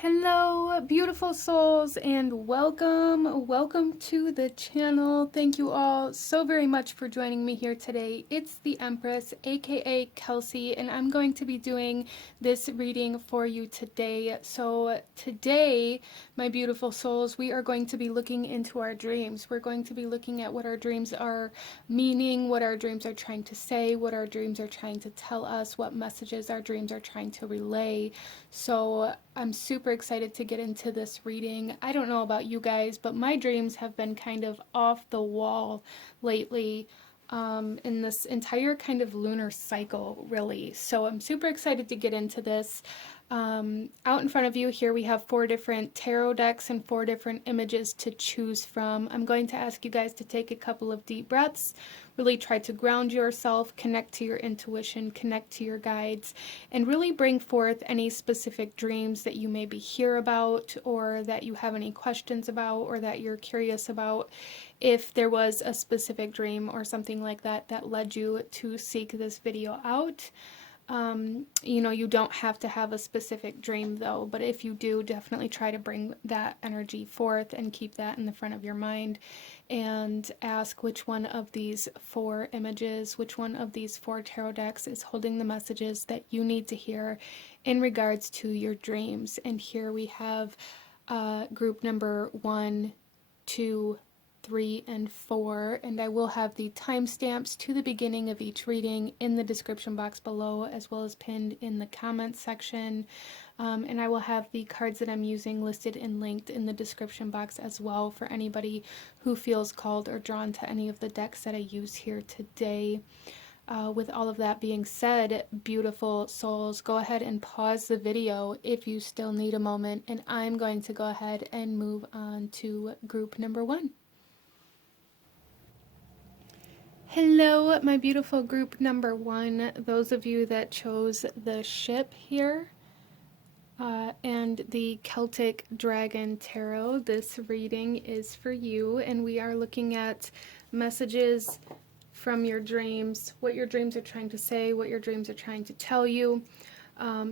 Hello, beautiful souls, and welcome to the channel. Thank you all so very much for joining me here today. It's the Empress, aka Kelsey, and I'm going to be doing this reading for you today. So today, my beautiful souls, we are going to be looking into our dreams. We're going to be looking at what our dreams are meaning, what our dreams are trying to say, what our dreams are trying to tell us, what messages our dreams are trying to relay. So I'm super excited to get into this reading. I don't know about you guys, but my dreams have been kind of off the wall lately, in this entire kind of lunar cycle, really. So I'm super excited to get into this. Out in front of you here we have 4 different tarot decks and 4 different images to choose from. I'm going to ask you guys to take a couple of deep breaths, really try to ground yourself, connect to your intuition, connect to your guides, and really bring forth any specific dreams that you maybe hear about, or that you have any questions about, or that you're curious about. If there was a specific dream or something like that that led you to seek this video out. You don't have to have a specific dream though, but if you do, definitely try to bring that energy forth and keep that in the front of your mind, and ask which one of these 4 images, which one of these 4 tarot decks is holding the messages that you need to hear in regards to your dreams. And here we have group number 1, 2, 3, and 4, and I will have the timestamps to the beginning of each reading in the description box below, as well as pinned in the comments section. And I will have the cards that I'm using listed and linked in the description box as well, for anybody who feels called or drawn to any of the decks that I use here today. With all of that being said, beautiful souls, go ahead and pause the video if you still need a moment, and I'm going to go ahead and move on to group number 1. Hello, my beautiful group number 1, those of you that chose the ship here and the Celtic Dragon Tarot. This reading is for you, and we are looking at messages from your dreams, what your dreams are trying to say, what your dreams are trying to tell you.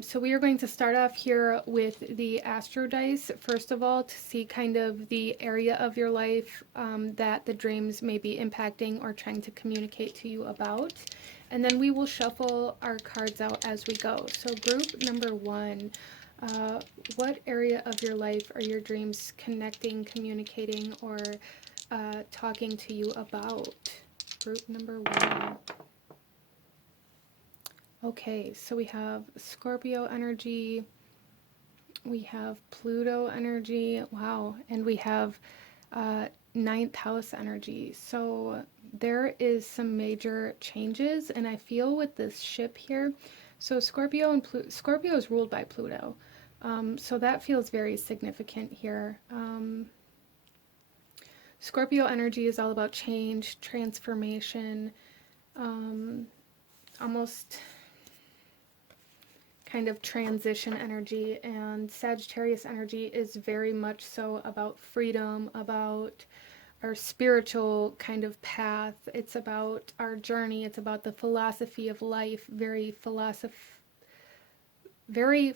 So we are going to start off here with the Astral dice, first of all, to see kind of the area of your life that the dreams may be impacting or trying to communicate to you about. And then we will shuffle our cards out as we go. So group number 1, what area of your life are your dreams connecting, communicating, or talking to you about? Group number 1. Okay, so we have Scorpio energy, we have Pluto energy, wow, and we have 9th house energy. So there is some major changes, and I feel with this ship here, so Scorpio is ruled by Pluto, so that feels very significant here. Scorpio energy is all about change, transformation, almost kind of transition energy, and Sagittarius energy is very much so about freedom, about our spiritual kind of path. It's about our journey. It's about the philosophy of life. Very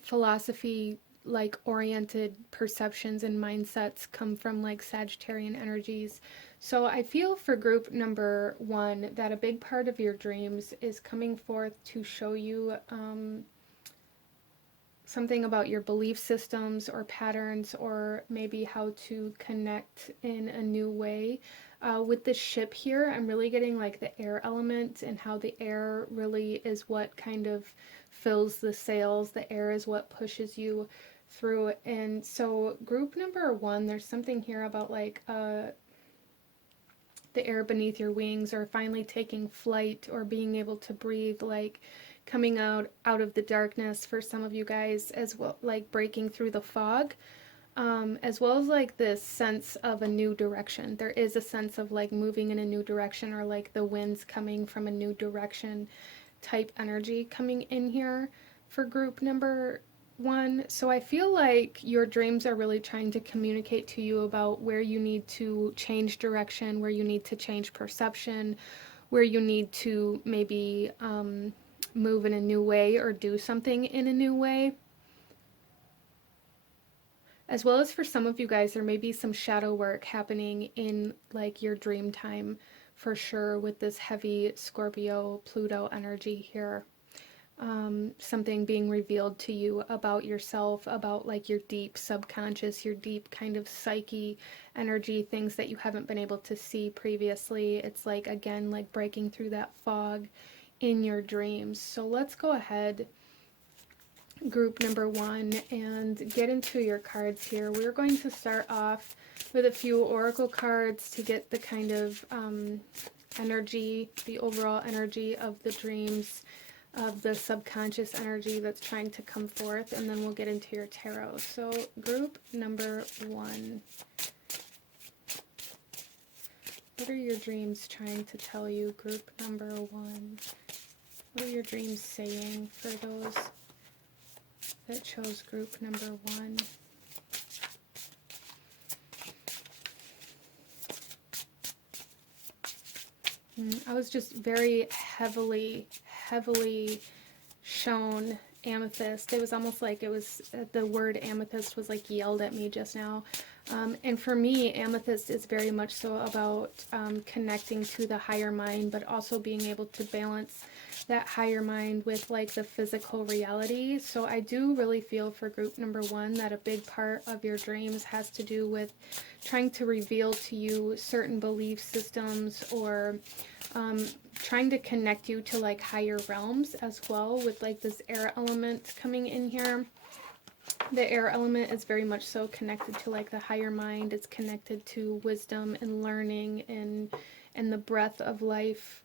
philosophy like oriented perceptions and mindsets come from like Sagittarian energies. So I feel for group number 1 that a big part of your dreams is coming forth to show you something about your belief systems or patterns, or maybe how to connect in a new way. With the ship here, I'm really getting like the air element, and how the air really is what kind of fills the sails. The air is what pushes you through. And so group number 1, there's something here about like the air beneath your wings, or finally taking flight, or being able to breathe, like coming out of the darkness for some of you guys, as well, like breaking through the fog, as well as like this sense of a new direction. There is a sense of like moving in a new direction, or like the winds coming from a new direction type energy coming in here for group number 1. So I feel like your dreams are really trying to communicate to you about where you need to change direction, where you need to change perception, where you need to maybe move in a new way, or do something in a new way. As well as for some of you guys, there may be some shadow work happening in like your dream time for sure with this heavy Scorpio Pluto energy here. Something being revealed to you about yourself, about like your deep subconscious, your deep kind of psyche energy, things that you haven't been able to see previously. It's like, again, like breaking through that fog in your dreams. So let's go ahead, group number one, and get into your cards here. We're going to start off with a few oracle cards to get the kind of energy, the overall energy of the dreams, of the subconscious energy that's trying to come forth, and then we'll get into your tarot. So group number one, what are your dreams trying to tell you? Group number one, what are your dreams saying for those that chose group number one? I was just very heavily shown amethyst. It was almost like it was, the word amethyst was like yelled at me just now. And for me, amethyst is very much so about connecting to the higher mind, but also being able to balance that higher mind with like the physical reality. So I do really feel for group number one that a big part of your dreams has to do with trying to reveal to you certain belief systems, or trying to connect you to like higher realms as well, with like this air element coming in here. The air element is very much so connected to like the higher mind. It's connected to wisdom and learning and the breath of life.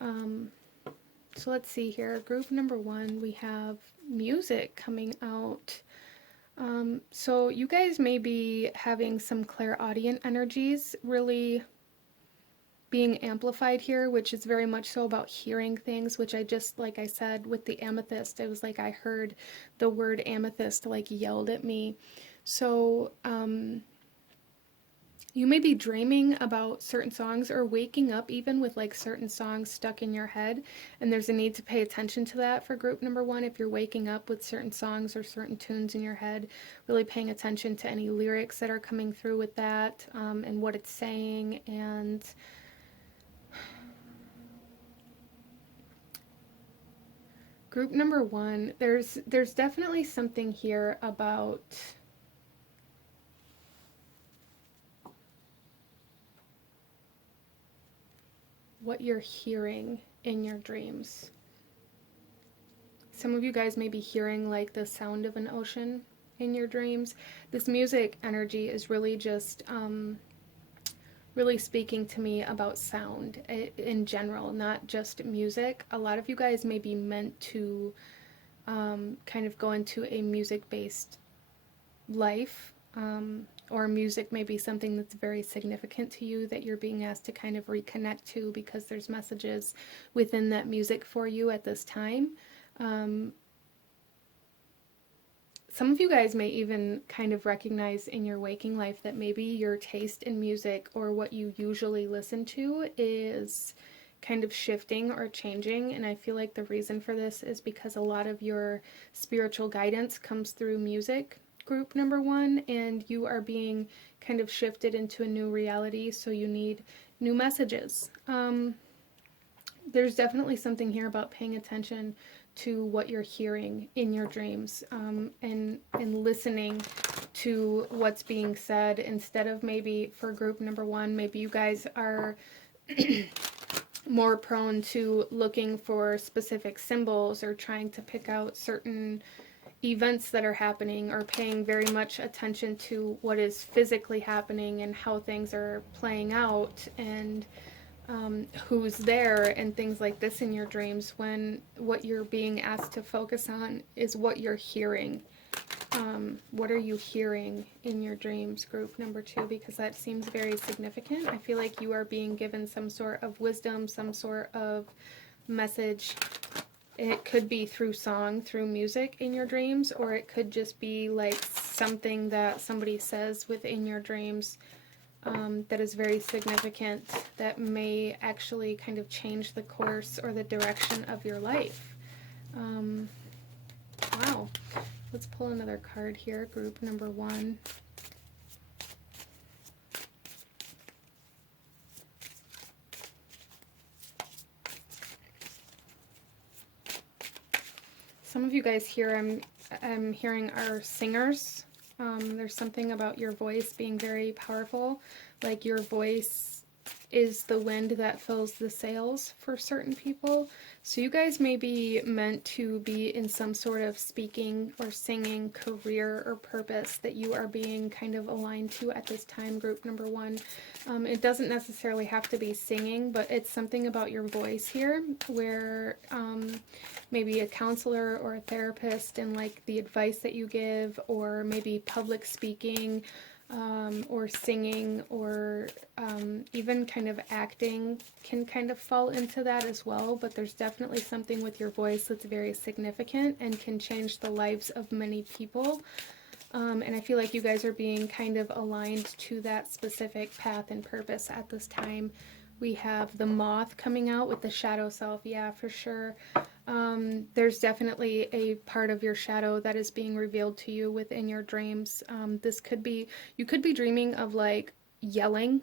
So let's see here. Group number one, we have music coming out. So you guys may be having some clairaudient energies really being amplified here, which is very much so about hearing things, which I just, like I said, with the amethyst, it was like I heard the word amethyst like yelled at me. So you may be dreaming about certain songs, or waking up even with like certain songs stuck in your head, and there's a need to pay attention to that for group number one. If you're waking up with certain songs or certain tunes in your head, really paying attention to any lyrics that are coming through with that, and what it's saying. And group number one, there's definitely something here about what you're hearing in your dreams. Some of you guys may be hearing like the sound of an ocean in your dreams. This music energy is really just really speaking to me about sound in general, not just music. A lot of you guys may be meant to kind of go into a music-based life, or music may be something that's very significant to you that you're being asked to kind of reconnect to, because there's messages within that music for you at this time. Some of you guys may even kind of recognize in your waking life that maybe your taste in music, or what you usually listen to, is kind of shifting or changing. And I feel like the reason for this is because a lot of your spiritual guidance comes through music, group number one, and you are being kind of shifted into a new reality, so you need new messages. There's definitely something here about paying attention to what you're hearing in your dreams, and listening to what's being said, instead of, maybe for group number one, maybe you guys are more prone to looking for specific symbols, or trying to pick out certain events that are happening, or paying very much attention to what is physically happening and how things are playing out, and who's there and things like this in your dreams, when what you're being asked to focus on is what you're hearing. What are you hearing in your dreams, group number two? Because that seems very significant. I feel like you are being given some sort of wisdom, some sort of message. It could be through song, through music in your dreams, or it could just be like something that somebody says within your dreams that is very significant, that may actually kind of change the course or the direction of your life. Wow. Let's pull another card here, group number 1. Some of you guys here, I'm hearing are singers. There's something about your voice being very powerful, like your voice is the wind that fills the sails for certain people. So you guys may be meant to be in some sort of speaking or singing career or purpose that you are being kind of aligned to at this time, group number 1. It doesn't necessarily have to be singing, but it's something about your voice here where maybe a counselor or a therapist and like the advice that you give, or maybe public speaking, or singing, or even kind of acting can kind of fall into that as well. But there's definitely something with your voice that's very significant and can change the lives of many people. And I feel like you guys are being kind of aligned to that specific path and purpose at this time. We have the moth coming out with the shadow self. Yeah, for sure. There's definitely a part of your shadow that is being revealed to you within your dreams. This could be, you could be dreaming of like yelling,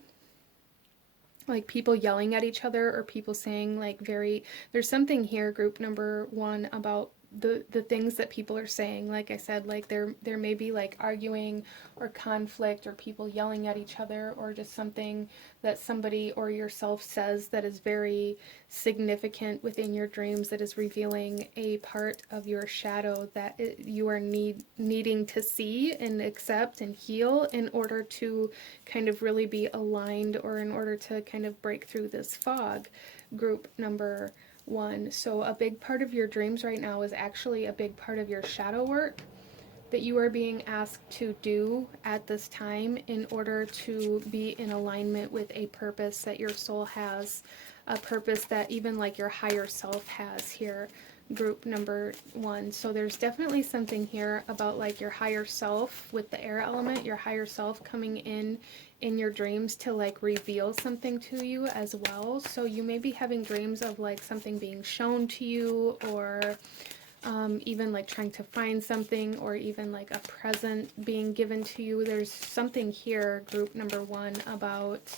like people yelling at each other, or people saying like there's something here, group number 1, about the things that people are saying. Like I said, like there may be like arguing or conflict or people yelling at each other, or just something that somebody or yourself says that is very significant within your dreams, that is revealing a part of your shadow that you are needing to see and accept and heal in order to kind of really be aligned, or in order to kind of break through this fog, group number 1. So a big part of your dreams right now is actually a big part of your shadow work that you are being asked to do at this time in order to be in alignment with a purpose that your soul has, a purpose that even like your higher self has here, group number 1. So there's definitely something here about like your higher self with the air element, your higher self coming in your dreams to like reveal something to you as well. So you may be having dreams of like something being shown to you, or even like trying to find something, or even like a present being given to you. There's something here, group number 1, about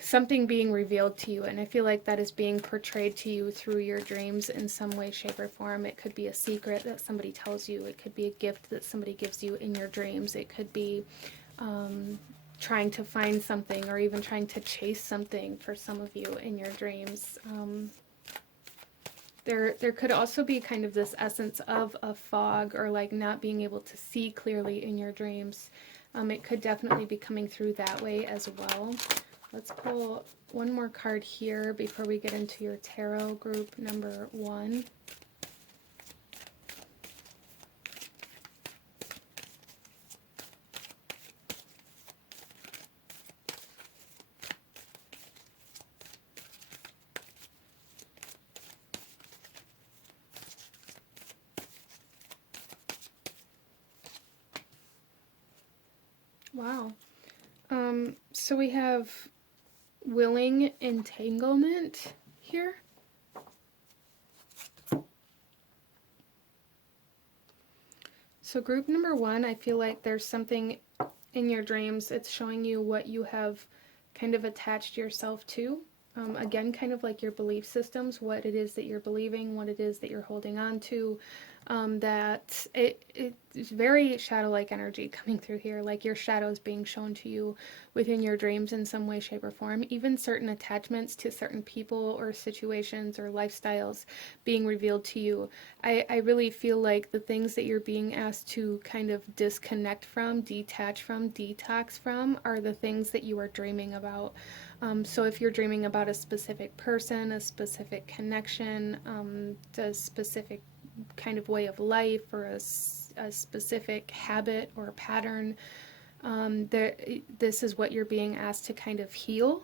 something being revealed to you, and I feel like that is being portrayed to you through your dreams in some way, shape, or form. It could be a secret that somebody tells you. It could be a gift that somebody gives you in your dreams. It could be trying to find something, or even trying to chase something for some of you in your dreams. There could also be kind of this essence of a fog, or like not being able to see clearly in your dreams. It could definitely be coming through that way as well. Let's pull one more card here before we get into your tarot, group number 1. Wow. So we have willing entanglement here. So group number 1, I feel like there's something in your dreams. It's showing you what you have kind of attached yourself to. Again, kind of like your belief systems, what it is that you're believing, what it is that you're holding on to. That it's very shadow-like energy coming through here, like your shadows being shown to you within your dreams in some way, shape, or form. Even certain attachments to certain people or situations or lifestyles being revealed to you. I really feel like the things that you're being asked to kind of disconnect from, detach from, detox from, are the things that you are dreaming about. So if you're dreaming about a specific person, a specific connection, a specific kind of way of life, or a specific habit or pattern, this is what you're being asked to kind of heal,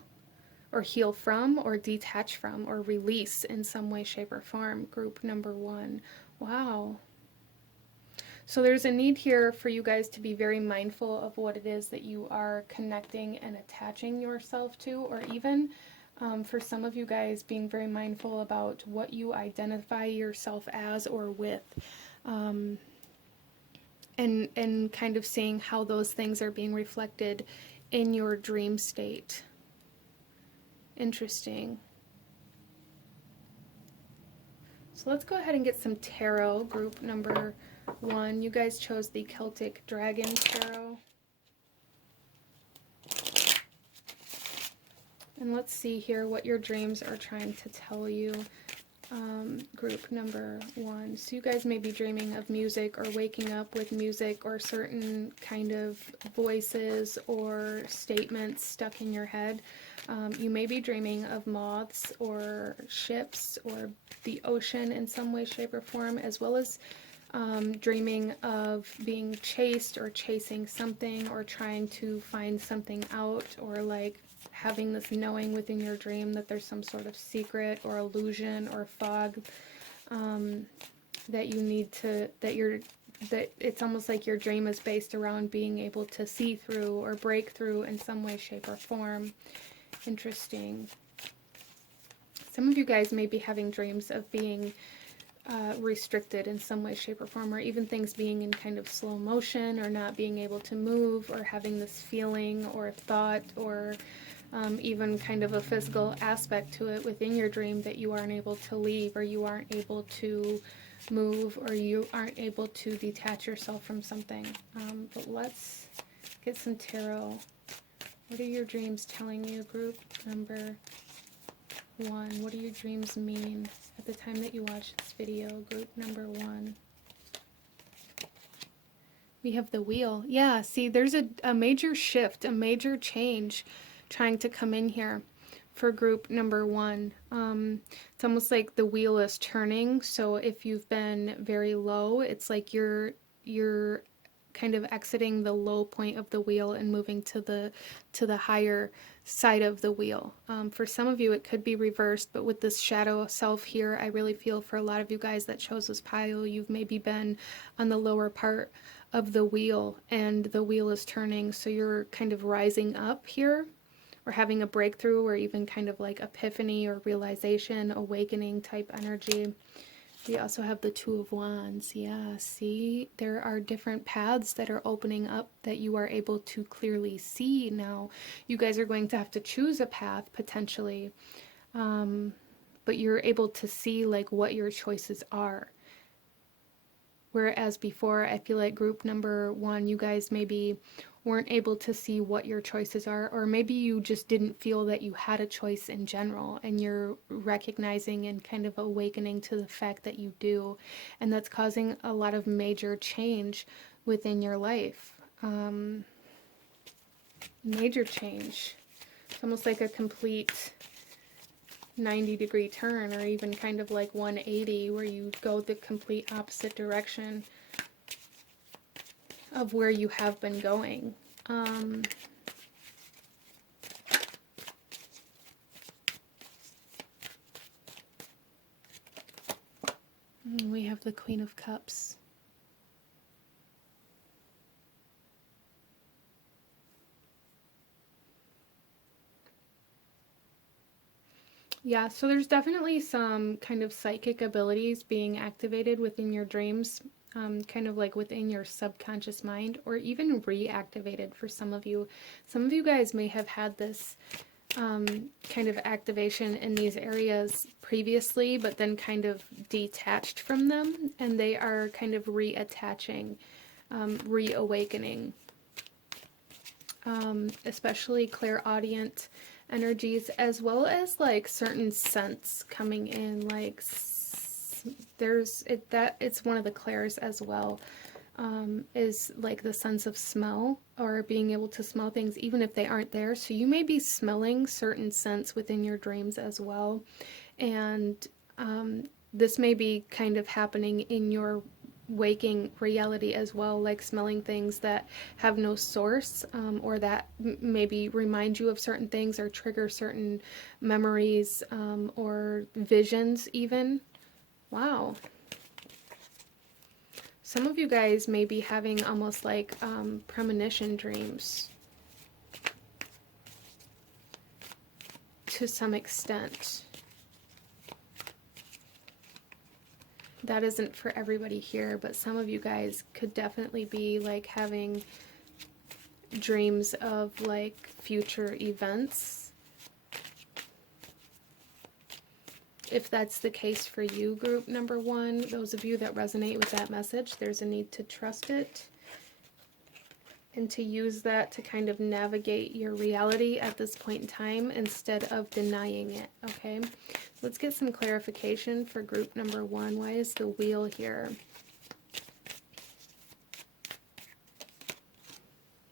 or heal from, or detach from, or release in some way, shape, or form, group number 1. Wow. So there's a need here for you guys to be very mindful of what it is that you are connecting and attaching yourself to, or even for some of you guys being very mindful about what you identify yourself as or with. and kind of seeing how those things are being reflected in your dream state. Interesting. So let's go ahead and get some tarot, group number 1. You guys chose the Celtic Dragon Tarot. And let's see here what your dreams are trying to tell you. Group number 1. So you guys may be dreaming of music or waking up with music or certain kind of voices or statements stuck in your head. You may be dreaming of moths or ships or the ocean in some way, shape, or form, as well as dreaming of being chased or chasing something or trying to find something out, or like having this knowing within your dream that there's some sort of secret or illusion or fog that you need to, that it's almost like your dream is based around being able to see through or break through in some way, shape, or form. Interesting. Some of you guys may be having dreams of being restricted in some way, shape, or form, or even things being in kind of slow motion or not being able to move, or having this feeling or thought or even kind of a physical aspect to it within your dream that you aren't able to leave, or you aren't able to move, or you aren't able to detach yourself from something. But let's get some tarot. What are your dreams telling you, group number 1? What do your dreams mean at the time that you watch this video, group number 1? We have the Wheel. Yeah, see, there's a major shift, a major change trying to come in here for group number 1. It's almost like the wheel is turning. So if you've been very low, it's like you're kind of exiting the low point of the wheel and moving to the higher side of the wheel. For some of you, it could be reversed, but with this shadow self here, I really feel for a lot of you guys that chose this pile, you've maybe been on the lower part of the wheel and the wheel is turning. So you're kind of rising up here, or having a breakthrough, or even kind of like epiphany or realization, awakening type energy. We also have the Two of Wands. Yeah, see, there are different paths that are opening up that you are able to clearly see now. You guys are going to have to choose a path potentially, but you're able to see like what your choices are. Whereas before, I feel like group number 1, you guys maybe weren't able to see what your choices are, or maybe you just didn't feel that you had a choice in general, and you're recognizing and kind of awakening to the fact that you do, and that's causing a lot of major change within your life. Major change. It's almost like a complete 90-degree turn, or even kind of like 180, where you go the complete opposite direction of where you have been going. We have the Queen of Cups. Yeah, so there's definitely some kind of psychic abilities being activated within your dreams, kind of like within your subconscious mind, or even reactivated for some of you. Some of you guys may have had this kind of activation in these areas previously, but then kind of detached from them, and they are kind of reattaching, reawakening, especially clairaudient energies, as well as like certain scents coming in, like it's one of the clairs as well, is like the sense of smell, or being able to smell things even if they aren't there. So you may be smelling certain scents within your dreams as well, and this may be kind of happening in your waking reality as well, like smelling things that have no source, or that maybe remind you of certain things or trigger certain memories, or visions even. Wow. Some of you guys may be having almost like premonition dreams to some extent. that isn't for everybody here, but some of you guys could definitely be like having dreams of like future events. If that's the case for you, group number 1, those of you that resonate with that message, there's a need to trust it and to use that to kind of navigate your reality at this point in time instead of denying it, okay? Let's get some clarification for group number 1. Why is the wheel here?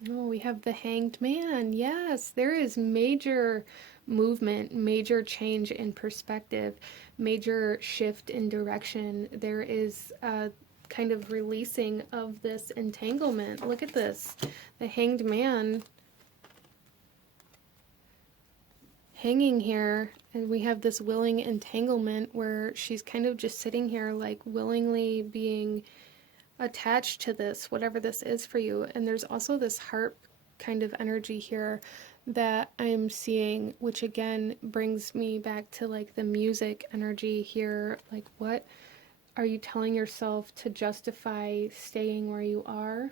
Oh, we have the Hanged Man. Yes, there is major movement, major change in perspective, major shift in direction. There is a kind of releasing of this entanglement. Look at this. The Hanged Man hanging here, and we have this willing entanglement where she's kind of just sitting here like willingly being attached to this, whatever this is for you. And there's also this harp kind of energy here that I'm seeing, which again brings me back to like the music energy here. Like, what are you telling yourself to justify staying where you are,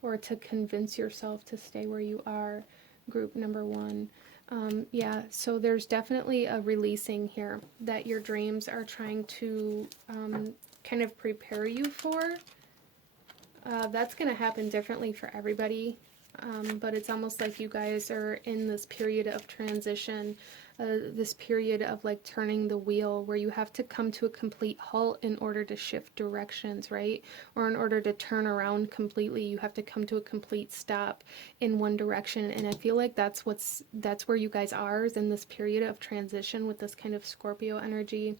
or to convince yourself to stay where you are, group number 1? Yeah, so there's definitely a releasing here that your dreams are trying to kind of prepare you for. That's going to happen differently for everybody, but it's almost like you guys are in this period of transition, this period of like turning the wheel where you have to come to a complete halt in order to shift directions, right? Or in order to turn around completely, you have to come to a complete stop in one direction. And I feel like that's where you guys are, is in this period of transition with this kind of Scorpio energy.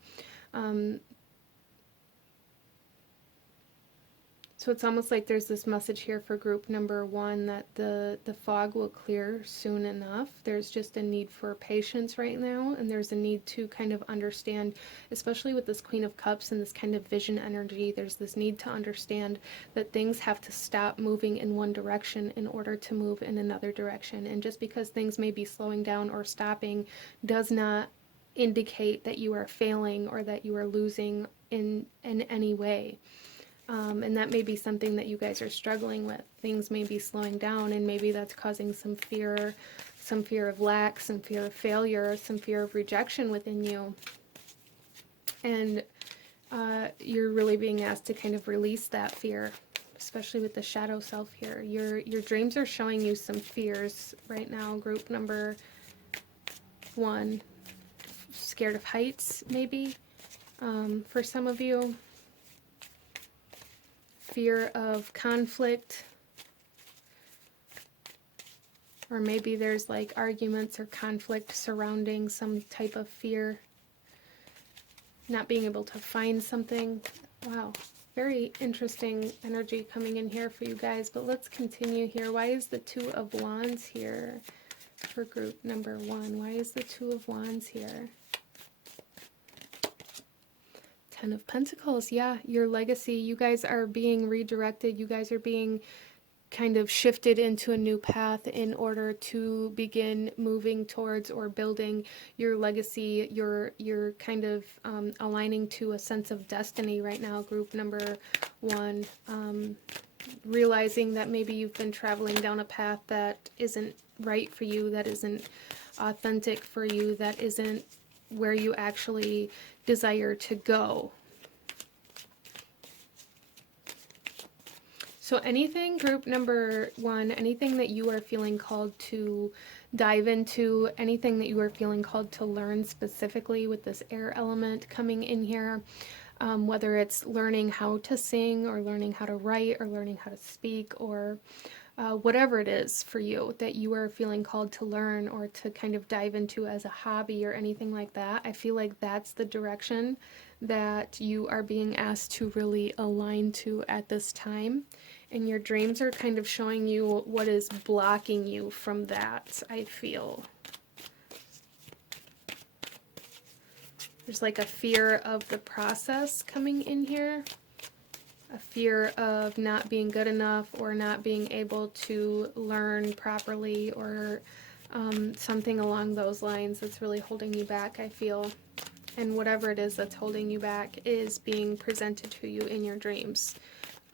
So it's almost like there's this message here for group number 1 that the fog will clear soon enough. There's just a need for patience right now, and there's a need to kind of understand, especially with this Queen of Cups and this kind of vision energy, there's this need to understand that things have to stop moving in one direction in order to move in another direction. And just because things may be slowing down or stopping does not indicate that you are failing or that you are losing in any way. And that may be something that you guys are struggling with. Things may be slowing down, and maybe that's causing some fear of lack, some fear of failure, some fear of rejection within you. And you're really being asked to kind of release that fear, especially with the shadow self here. Your dreams are showing you some fears right now, group number 1. Scared of heights, maybe, for some of you. Fear of conflict, or maybe there's like arguments or conflict surrounding some type of fear, not being able to find something. Wow, very interesting energy coming in here for you guys, but let's continue here. Why is the 2 of Wands here for group number 1? Why is the 2 of Wands here? 10 of Pentacles. Yeah, your legacy. You guys are being redirected. You guys are being kind of shifted into a new path in order to begin moving towards or building your legacy. You're kind of aligning to a sense of destiny right now, group number 1. Realizing that maybe you've been traveling down a path that isn't right for you, that isn't authentic for you, that isn't where you actually desire to go. So anything, group number 1, anything that you are feeling called to dive into, anything that you are feeling called to learn specifically with this air element coming in here, whether it's learning how to sing or learning how to write or learning how to speak, or whatever it is for you that you are feeling called to learn or to kind of dive into as a hobby or anything like that. I feel like that's the direction that you are being asked to really align to at this time. And your dreams are kind of showing you what is blocking you from that, I feel. There's like a fear of the process coming in here. A fear of not being good enough or not being able to learn properly, or something along those lines that's really holding you back, I feel. And whatever it is that's holding you back is being presented to you in your dreams.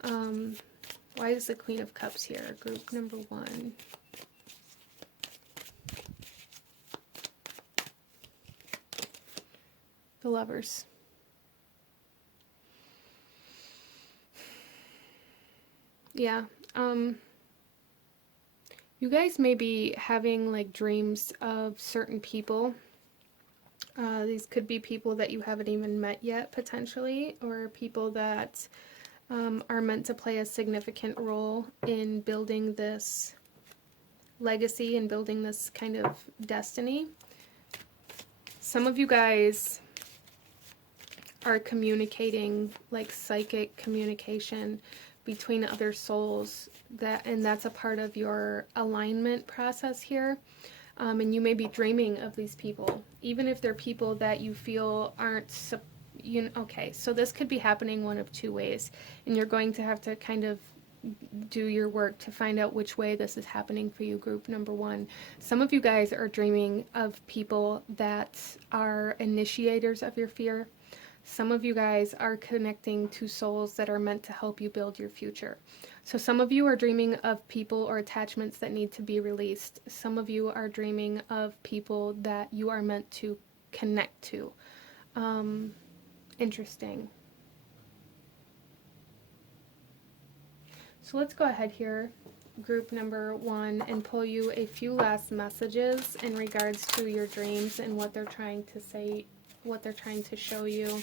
Why is the Queen of Cups here? Group number 1. The Lovers. Yeah. You guys may be having like dreams of certain people. These could be people that you haven't even met yet, potentially, or people that are meant to play a significant role in building this legacy and building this kind of destiny. Some of you guys are communicating, like psychic communication between other souls, and that's a part of your alignment process here. And you may be dreaming of these people, even if they're people that you feel aren't, okay, so this could be happening one of 2 ways, and you're going to have to kind of do your work to find out which way this is happening for you, group number 1. Some of you guys are dreaming of people that are initiators of your fear. Some of you guys are connecting to souls that are meant to help you build your future. So some of you are dreaming of people or attachments that need to be released. Some of you are dreaming of people that you are meant to connect to. Interesting. So let's go ahead here, group number 1, and pull you a few last messages in regards to your dreams and what they're trying to say, what they're trying to show you.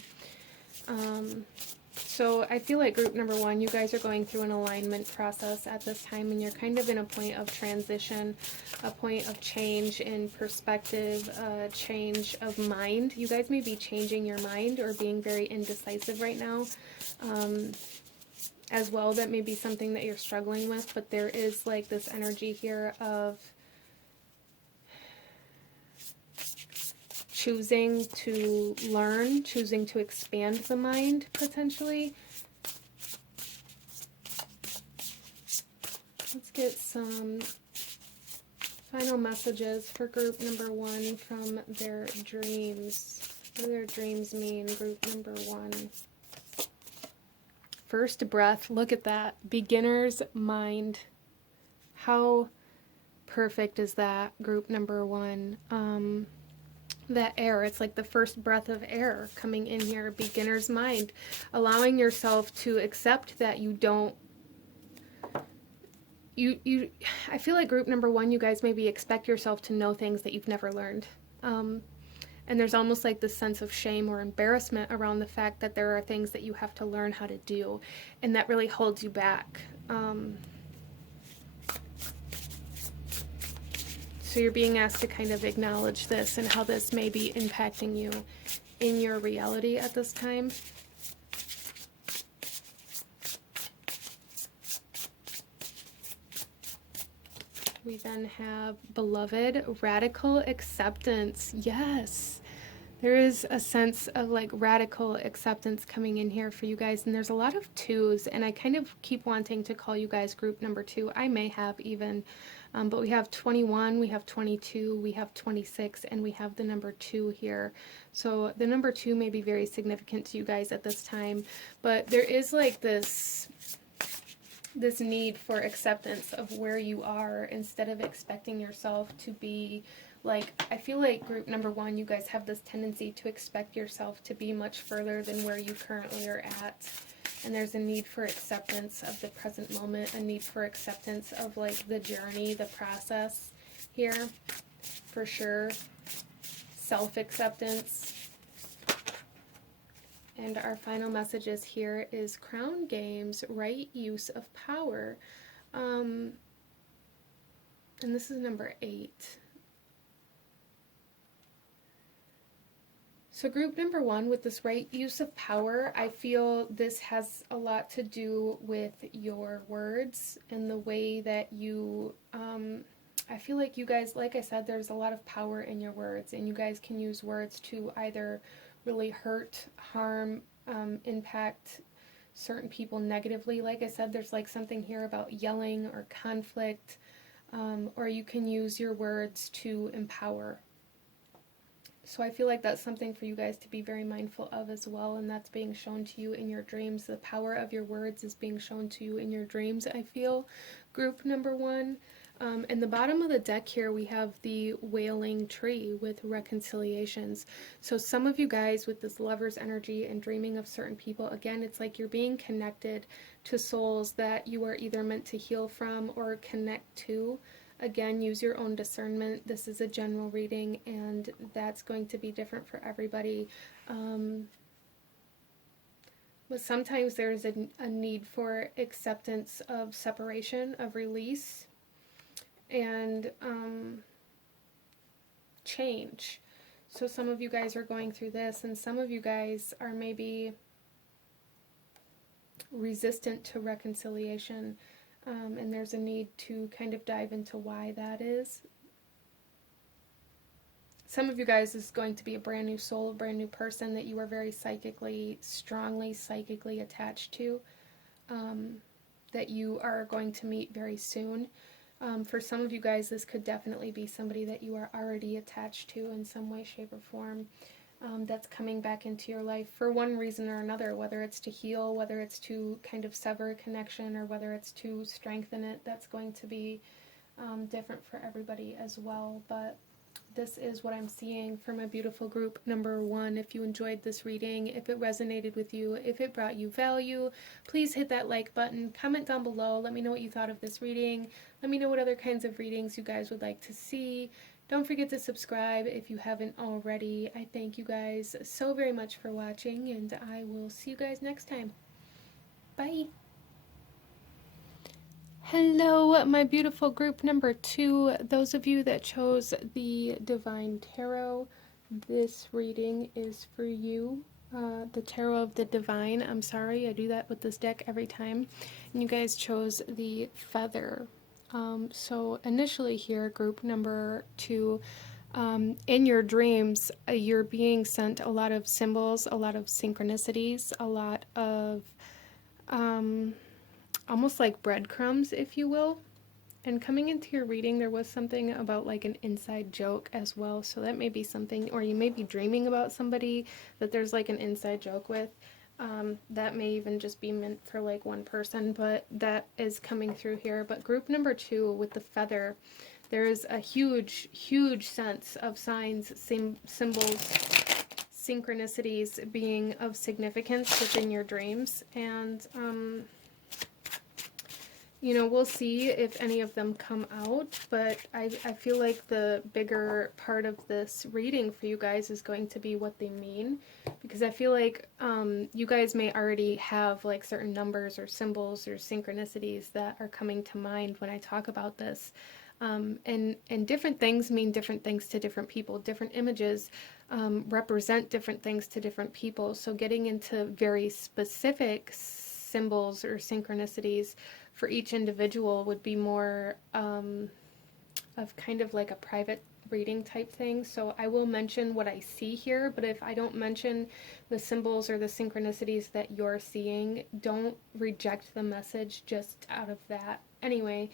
So I feel like group number 1, you guys are going through an alignment process at this time, and you're kind of in a point of transition, a point of change in perspective, change of mind. You guys may be changing your mind or being very indecisive right now. As well, that may be something that you're struggling with, but there is like this energy here of choosing to learn, choosing to expand the mind, potentially. Let's get some final messages for group number 1 from their dreams. What do their dreams mean, group number 1? First breath, look at that. Beginner's mind. How perfect is that, group number 1? That air, it's like the first breath of air coming in here. Beginner's mind. Allowing yourself to accept that you don't, I feel like group number 1, you guys maybe expect yourself to know things that you've never learned. And there's almost like this sense of shame or embarrassment around the fact that there are things that you have to learn how to do, and that really holds you back. So you're being asked to kind of acknowledge this and how this may be impacting you in your reality at this time. We then have beloved, radical acceptance. Yes, there is a sense of like radical acceptance coming in here for you guys. And there's a lot of 2s, and I kind of keep wanting to call you guys group number 2. I may have even, but we have 21, we have 22, we have 26, and we have the number 2 here. So the number 2 may be very significant to you guys at this time, but there is like this need for acceptance of where you are, instead of expecting yourself to be like, I feel like group number 1, you guys have this tendency to expect yourself to be much further than where you currently are at. And there's a need for acceptance of the present moment, a need for acceptance of like the journey, the process here, for sure. Self-acceptance. And our final messages here is Crown Games, right use of power. And this is number 8. So group number 1, with this right use of power, I feel this has a lot to do with your words and the way that you, I feel like you guys, like I said, there's a lot of power in your words, and you guys can use words to either really hurt, harm, impact certain people negatively. Like I said, there's like something here about yelling or conflict, or you can use your words to empower. So I feel like that's something for you guys to be very mindful of as well, and that's being shown to you in your dreams. The power of your words is being shown to you in your dreams, I feel, group number 1. In the bottom of the deck here, we have the wailing tree with reconciliations. So some of you guys with this lover's energy and dreaming of certain people, again, it's like you're being connected to souls that you are either meant to heal from or connect to. Again, use your own discernment. This is a general reading, and that's going to be different for everybody. But sometimes there's a need for acceptance of separation, of release, and change. So some of you guys are going through this, and some of you guys are maybe resistant to reconciliation. And there's a need to kind of dive into why that is. Some of you guys is going to be a brand new soul, a brand new person that you are very strongly psychically attached to, that you are going to meet very soon. For some of you guys, this could definitely be somebody that you are already attached to in some way, shape, or form. That's coming back into your life for one reason or another, whether it's to heal, whether it's to kind of sever a connection, or whether it's to strengthen it. That's going to be different for everybody as well. But this is what I'm seeing for my beautiful group number 1. If you enjoyed this reading, if it resonated with you, if it brought you value, please hit that like button, comment down below, let me know what you thought of this reading, let me know what other kinds of readings you guys would like to see. Don't forget to subscribe if you haven't already. I thank you guys so very much for watching, and I will see you guys next time. Bye! Hello, my beautiful group number 2. Those of you that chose the Divine Tarot, this reading is for you. The Tarot of the Divine. I'm sorry, I do that with this deck every time. And you guys chose the Feather. So initially here, group number 2, in your dreams, you're being sent a lot of symbols, a lot of synchronicities, a lot of almost like breadcrumbs, if you will. And coming into your reading, there was something about like an inside joke as well. So that may be something, or you may be dreaming about somebody that there's like an inside joke with. That may even just be meant for like one person, but that is coming through here. But group number 2 with the Feather, there is a huge, huge sense of signs, symbols, synchronicities being of significance within your dreams. And, you know, we'll see if any of them come out, but I feel like the bigger part of this reading for you guys is going to be what they mean, because I feel like you guys may already have like certain numbers or symbols or synchronicities that are coming to mind when I talk about this. And different things mean different things to different people. Different images represent different things to different people. So getting into very specific symbols or synchronicities for each individual would be more of kind of like a private reading type thing. So I will mention what I see here, but if I don't mention the symbols or the synchronicities that you're seeing, don't reject the message just out of that. Anyway,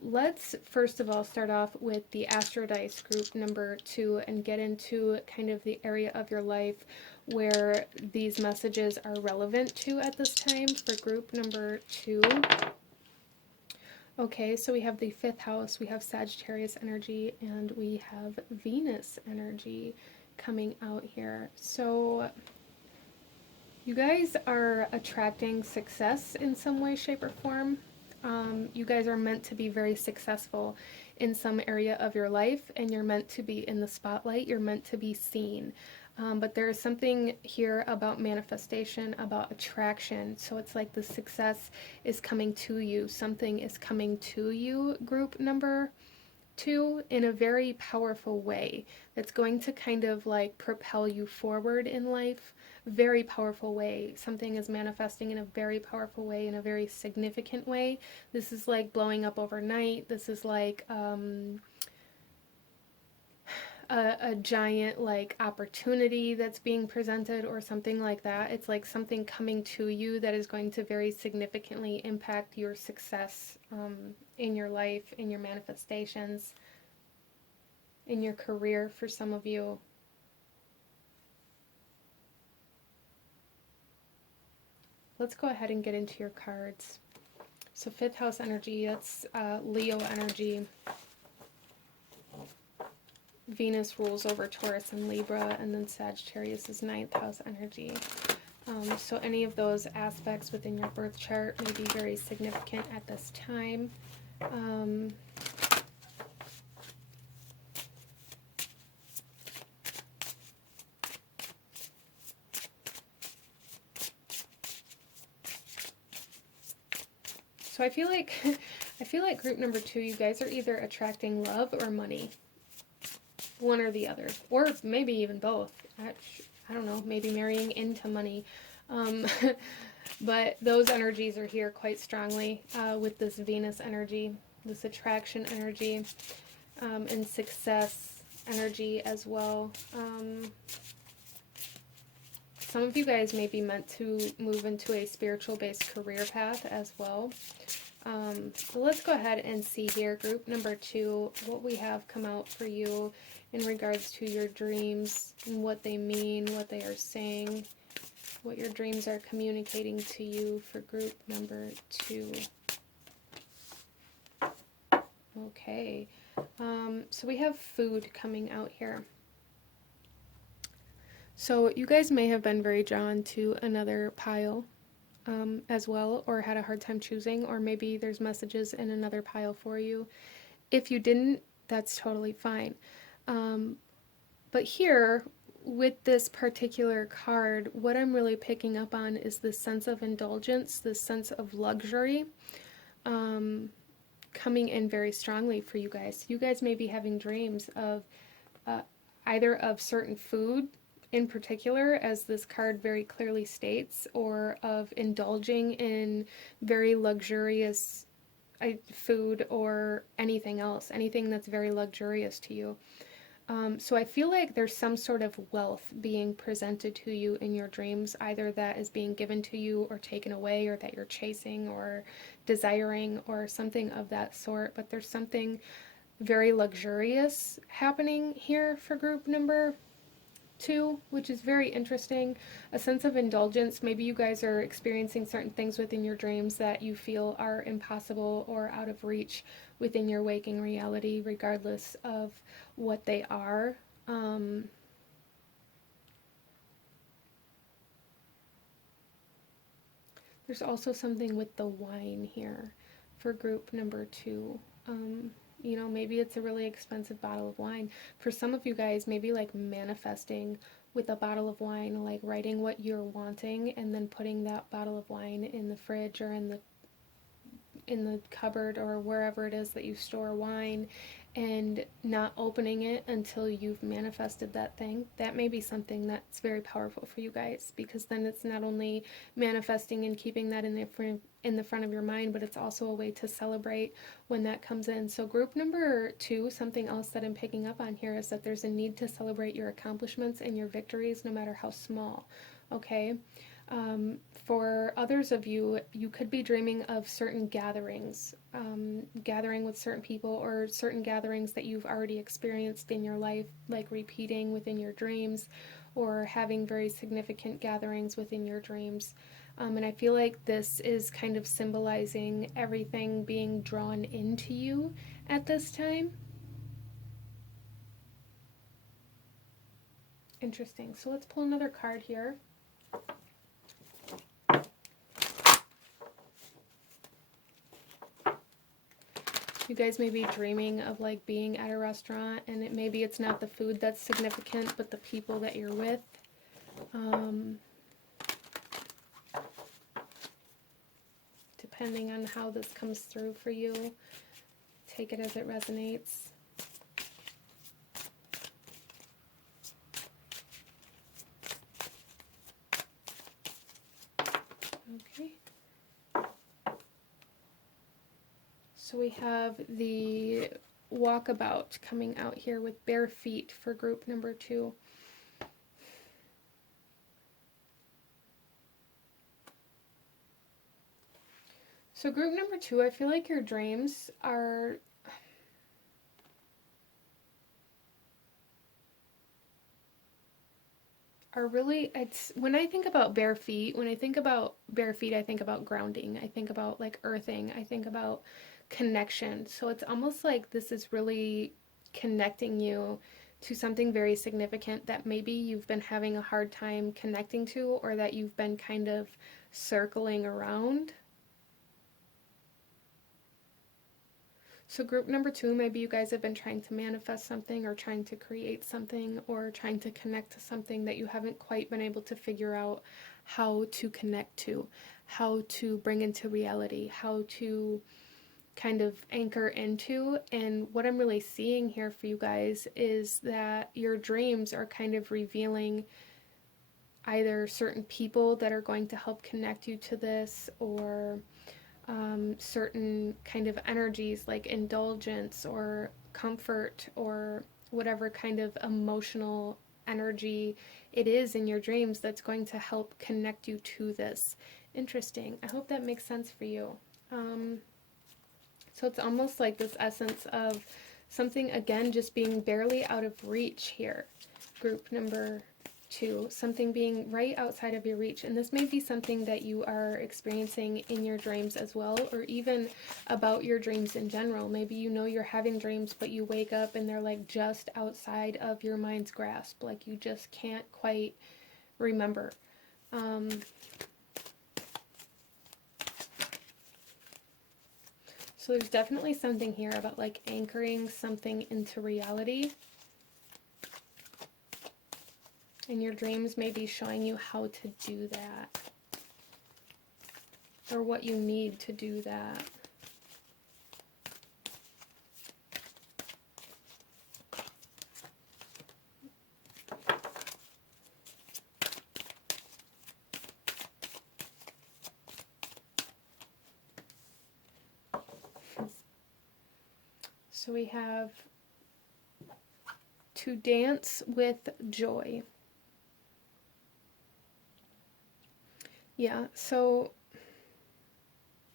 let's first of all start off with the Astral Dice group number 2 and get into kind of the area of your life where these messages are relevant to at this time for group number 2. Okay, so we have the 5th house, we have Sagittarius energy, and we have Venus energy coming out here. So you guys are attracting success in some way, shape, or form. You guys are meant to be very successful in some area of your life, and you're meant to be in the spotlight. You're meant to be seen. But there is something here about manifestation, about attraction. So it's like the success is coming to you. Something is coming to you, group number 2, in a very powerful way that's going to kind of like propel you forward in life. Very powerful way. Something is manifesting in a very powerful way, in a very significant way. This is like blowing up overnight. This is like a giant like opportunity that's being presented or something like that. It's like something coming to you that is going to very significantly impact your success in your life, in your manifestations, in your career for some of you. let's go ahead and get into your cards. So 5th house energy, that's Leo energy. Venus rules over Taurus and Libra, and then Sagittarius is 9th house energy. So any of those aspects within your birth chart may be very significant at this time. So I feel like group number 2, you guys are either attracting love or money. One or the other. Or maybe even both. I don't know, maybe marrying into money. But those energies are here quite strongly with this Venus energy, this attraction energy, and success energy as well. Some of you guys may be meant to move into a spiritual-based career path as well. So let's go ahead and see here, group number 2, what we have come out for you in regards to your dreams and what they mean, what they are saying, what your dreams are communicating to you for group number 2. Okay, so we have food coming out here. So you guys may have been very drawn to another pile as well, or had a hard time choosing, or maybe there's messages in another pile for you. If you didn't, that's totally fine. But here, with this particular card, what I'm really picking up on is this sense of indulgence, this sense of luxury coming in very strongly for you guys. You guys may be having dreams of either of certain food in particular, as this card very clearly states, or of indulging in very luxurious food or anything else, anything that's very luxurious to you. So I feel like there's some sort of wealth being presented to you in your dreams, either that is being given to you or taken away, or that you're chasing or desiring or something of that sort. But there's something very luxurious happening here for group number 2, which is very interesting. A sense of indulgence. Maybe you guys are experiencing certain things within your dreams that you feel are impossible or out of reach within your waking reality, regardless of what they are. There's also something with the wine here for group number 2. You know, maybe it's a really expensive bottle of wine. For some of you guys, maybe like manifesting with a bottle of wine, like writing what you're wanting and then putting that bottle of wine in the fridge or in the cupboard or wherever it is that you store wine, and not opening it until you've manifested that thing. That may be something that's very powerful for you guys, because then it's not only manifesting and keeping that in the front of your mind, but it's also a way to celebrate when that comes in. So group number 2, something else that I'm picking up on here is that there's a need to celebrate your accomplishments and your victories, no matter how small. Okay. For others of you, you could be dreaming of certain gatherings, gathering with certain people, or certain gatherings that you've already experienced in your life, like repeating within your dreams, or having very significant gatherings within your dreams. And I feel like this is kind of symbolizing everything being drawn into you at this time. Interesting. So let's pull another card here. You guys may be dreaming of like being at a restaurant, and maybe it's not the food that's significant, but the people that you're with. Depending on how this comes through for you, take it as it resonates. Okay. So we have the walkabout coming out here with bare feet for group number 2. So group number 2, I feel like your dreams are are really, it's when I think about bare feet, when I think about bare feet, I think about grounding. I think about like earthing. I think about connection. So it's almost like this is really connecting you to something very significant that maybe you've been having a hard time connecting to, or that you've been kind of circling around. So group number 2, maybe you guys have been trying to manifest something or trying to create something or trying to connect to something that you haven't quite been able to figure out how to connect to, how to bring into reality, how to kind of anchor into. And what I'm really seeing here for you guys is that your dreams are kind of revealing either certain people that are going to help connect you to this, or certain kind of energies like indulgence or comfort, or whatever kind of emotional energy it is in your dreams that's going to help connect you to this. Interesting. I hope that makes sense for you. So it's almost like this essence of something, again, just being barely out of reach here. Group number 2, something being right outside of your reach. And this may be something that you are experiencing in your dreams as well, or even about your dreams in general. Maybe you know you're having dreams, but you wake up and they're like just outside of your mind's grasp. Like you just can't quite remember. So there's definitely something here about like anchoring something into reality. And your dreams may be showing you how to do that, or what you need to do that. So we have to dance with joy. Yeah, so,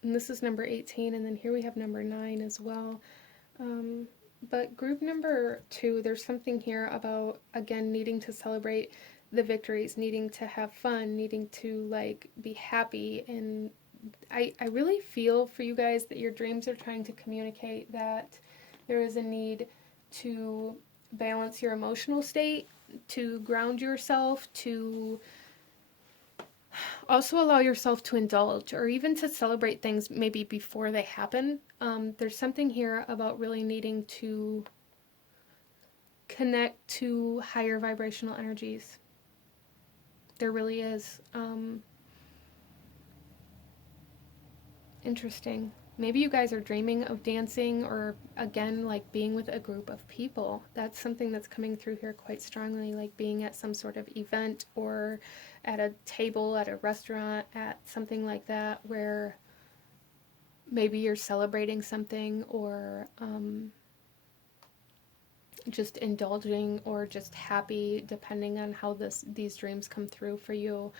and this is number 18, and then here we have number 9 as well. But group number 2, there's something here about, again, needing to celebrate the victories, needing to have fun, needing to like be happy. And I really feel for you guys that your dreams are trying to communicate that there is a need to balance your emotional state, to ground yourself, to also allow yourself to indulge, or even to celebrate things maybe before they happen. There's something here about really needing to connect to higher vibrational energies. There really is. Interesting. Maybe you guys are dreaming of dancing, or again, like being with a group of people. That's something that's coming through here quite strongly, like being at some sort of event, or at a table, at a restaurant, at something like that, where maybe you're celebrating something, or just indulging, or just happy, depending on how these dreams come through for you.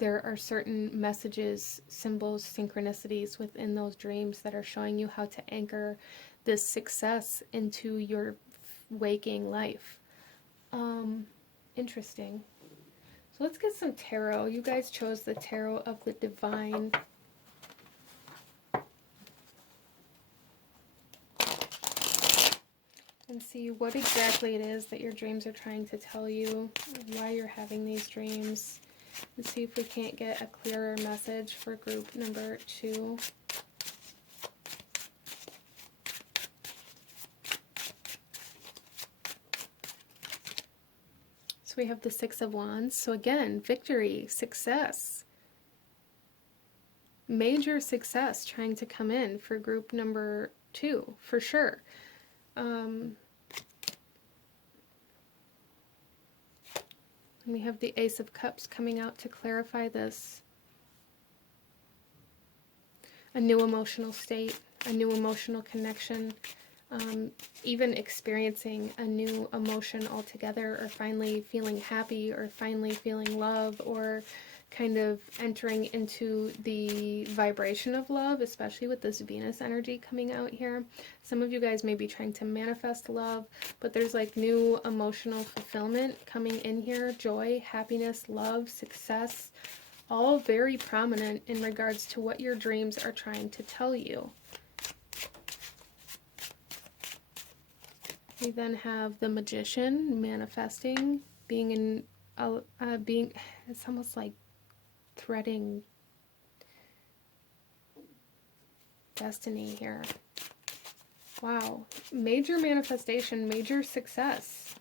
There are certain messages, symbols, synchronicities within those dreams that are showing you how to anchor this success into your waking life. Interesting. So let's get some tarot. You guys chose the Tarot of the Divine. And see what exactly it is that your dreams are trying to tell you, why you're having these dreams. And see if we can't get a clearer message for group number 2. So we have the 6 of Wands. So again, victory, success. Major success trying to come in for group number 2, for sure. And we have the Ace of Cups coming out to clarify this. A new emotional state, a new emotional connection, even experiencing a new emotion altogether, or finally feeling happy, or finally feeling love, or kind of entering into the vibration of love, especially with this Venus energy coming out here. Some of you guys may be trying to manifest love, but there's like new emotional fulfillment coming in here. Joy, happiness, love, success, all very prominent in regards to what your dreams are trying to tell you. We then have the Magician manifesting, being in, it's almost like threading destiny here. Wow. Major manifestation, major success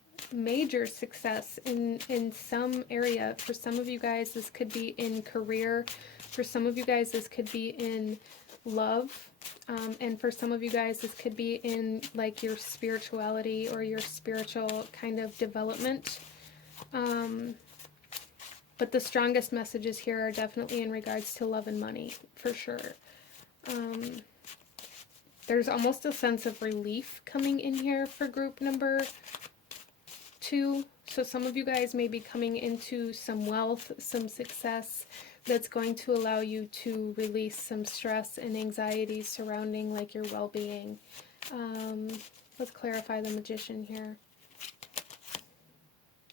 in some area. For some of you guys, this could be in career. For some of you guys, this could be in love. And for some of you guys, this could be in like your spirituality or your spiritual kind of development. But the strongest messages here are definitely in regards to love and money, for sure. There's almost a sense of relief coming in here for group number 2. So some of you guys may be coming into some wealth, some success that's going to allow you to release some stress and anxiety surrounding like your well-being. Let's clarify the Magician here.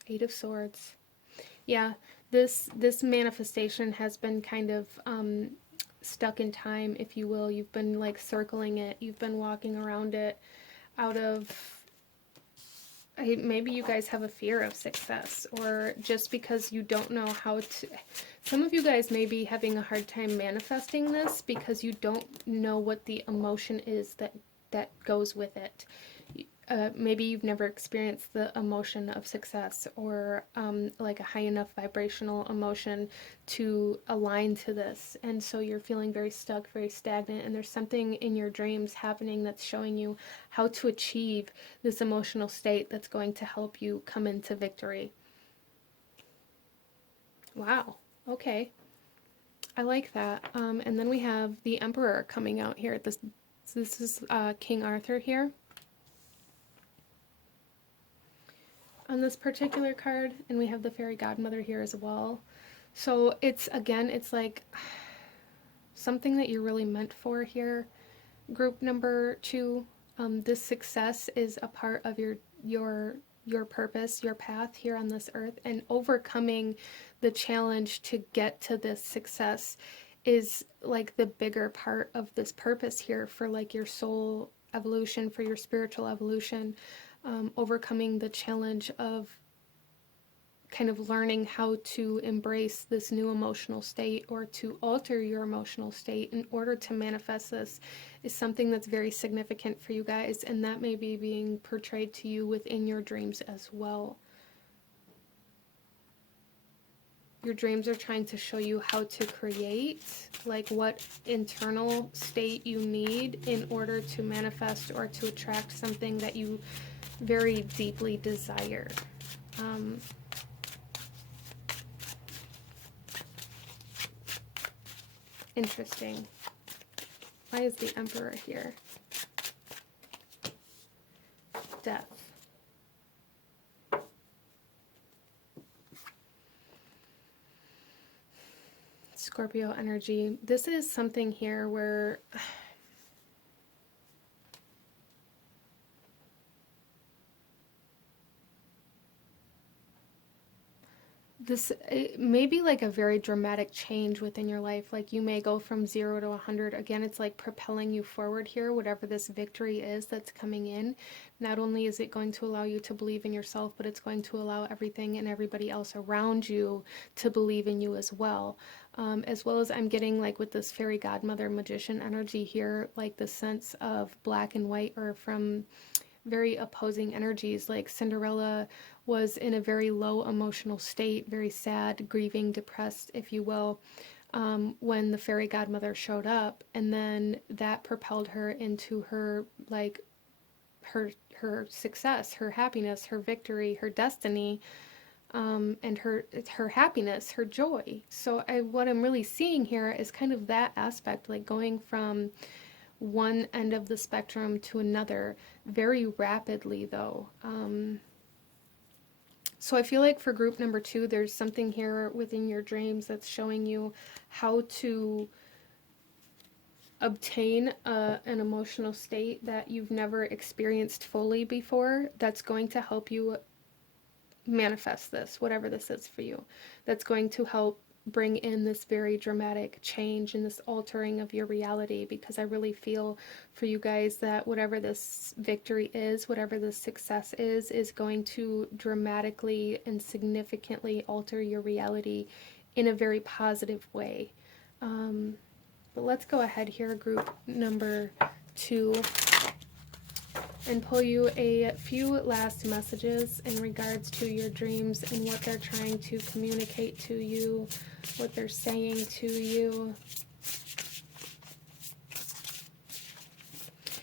8 of Swords. Yeah, this manifestation has been kind of stuck in time, if you will. You've been like circling it. You've been walking around it out of, maybe you guys have a fear of success, or just because you don't know how to. Some of you guys may be having a hard time manifesting this because you don't know what the emotion is that goes with it. Maybe you've never experienced the emotion of success, or like a high enough vibrational emotion to align to this, and so you're feeling very stuck, very stagnant, and there's something in your dreams happening that's showing you how to achieve this emotional state that's going to help you come into victory. Wow, okay, I like that. And then we have the Emperor coming out here. This is King Arthur here on this particular card, and we have the fairy godmother here as well. So it's, again, it's like something that you're really meant for here, group number 2. This success is a part of your purpose, your path here on this earth, and overcoming the challenge to get to this success is like the bigger part of this purpose here for like your soul evolution, for your spiritual evolution. Overcoming the challenge of kind of learning how to embrace this new emotional state, or to alter your emotional state in order to manifest this, is something that's very significant for you guys, and that may be being portrayed to you within your dreams as well. Your dreams are trying to show you how to create, like what internal state you need in order to manifest or to attract something that you very deeply desire. Interesting. Why is the Emperor here? Death. Scorpio energy. This is something here where this may be like a very dramatic change within your life. Like you may go from 0 to 100. Again, it's like propelling you forward here, whatever this victory is that's coming in. Not only is it going to allow you to believe in yourself, but it's going to allow everything and everybody else around you to believe in you as well. As well as I'm getting like with this fairy godmother magician energy here, like the sense of black and white, or from very opposing energies. Like Cinderella was in a very low emotional state, very sad, grieving, depressed, if you will, when the fairy godmother showed up, and then that propelled her into her like her success, her happiness, her victory, her destiny, and her happiness, her joy. So what I'm really seeing here is kind of that aspect, like going from one end of the spectrum to another very rapidly, though. So I feel like for group number 2, there's something here within your dreams that's showing you how to obtain an emotional state that you've never experienced fully before, that's going to help you manifest this, whatever this is for you. That's going to help bring in this very dramatic change and this altering of your reality, because I really feel for you guys that whatever this victory is, whatever this success is going to dramatically and significantly alter your reality in a very positive way. But let's go ahead here, group number 2, and pull you a few last messages in regards to your dreams and what they're trying to communicate to you, what they're saying to you.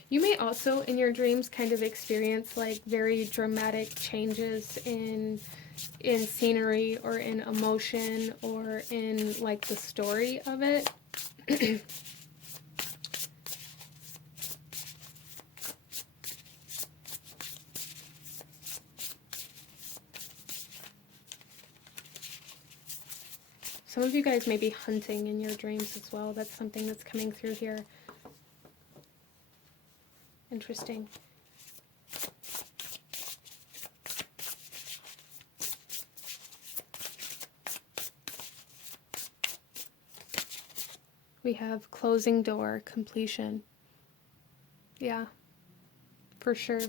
You may also in your dreams kind of experience like very dramatic changes in scenery or in emotion or in like the story of it. Some of you guys may be hunting in your dreams as well. That's something that's coming through here. Interesting. We have closing door, completion. Yeah, for sure.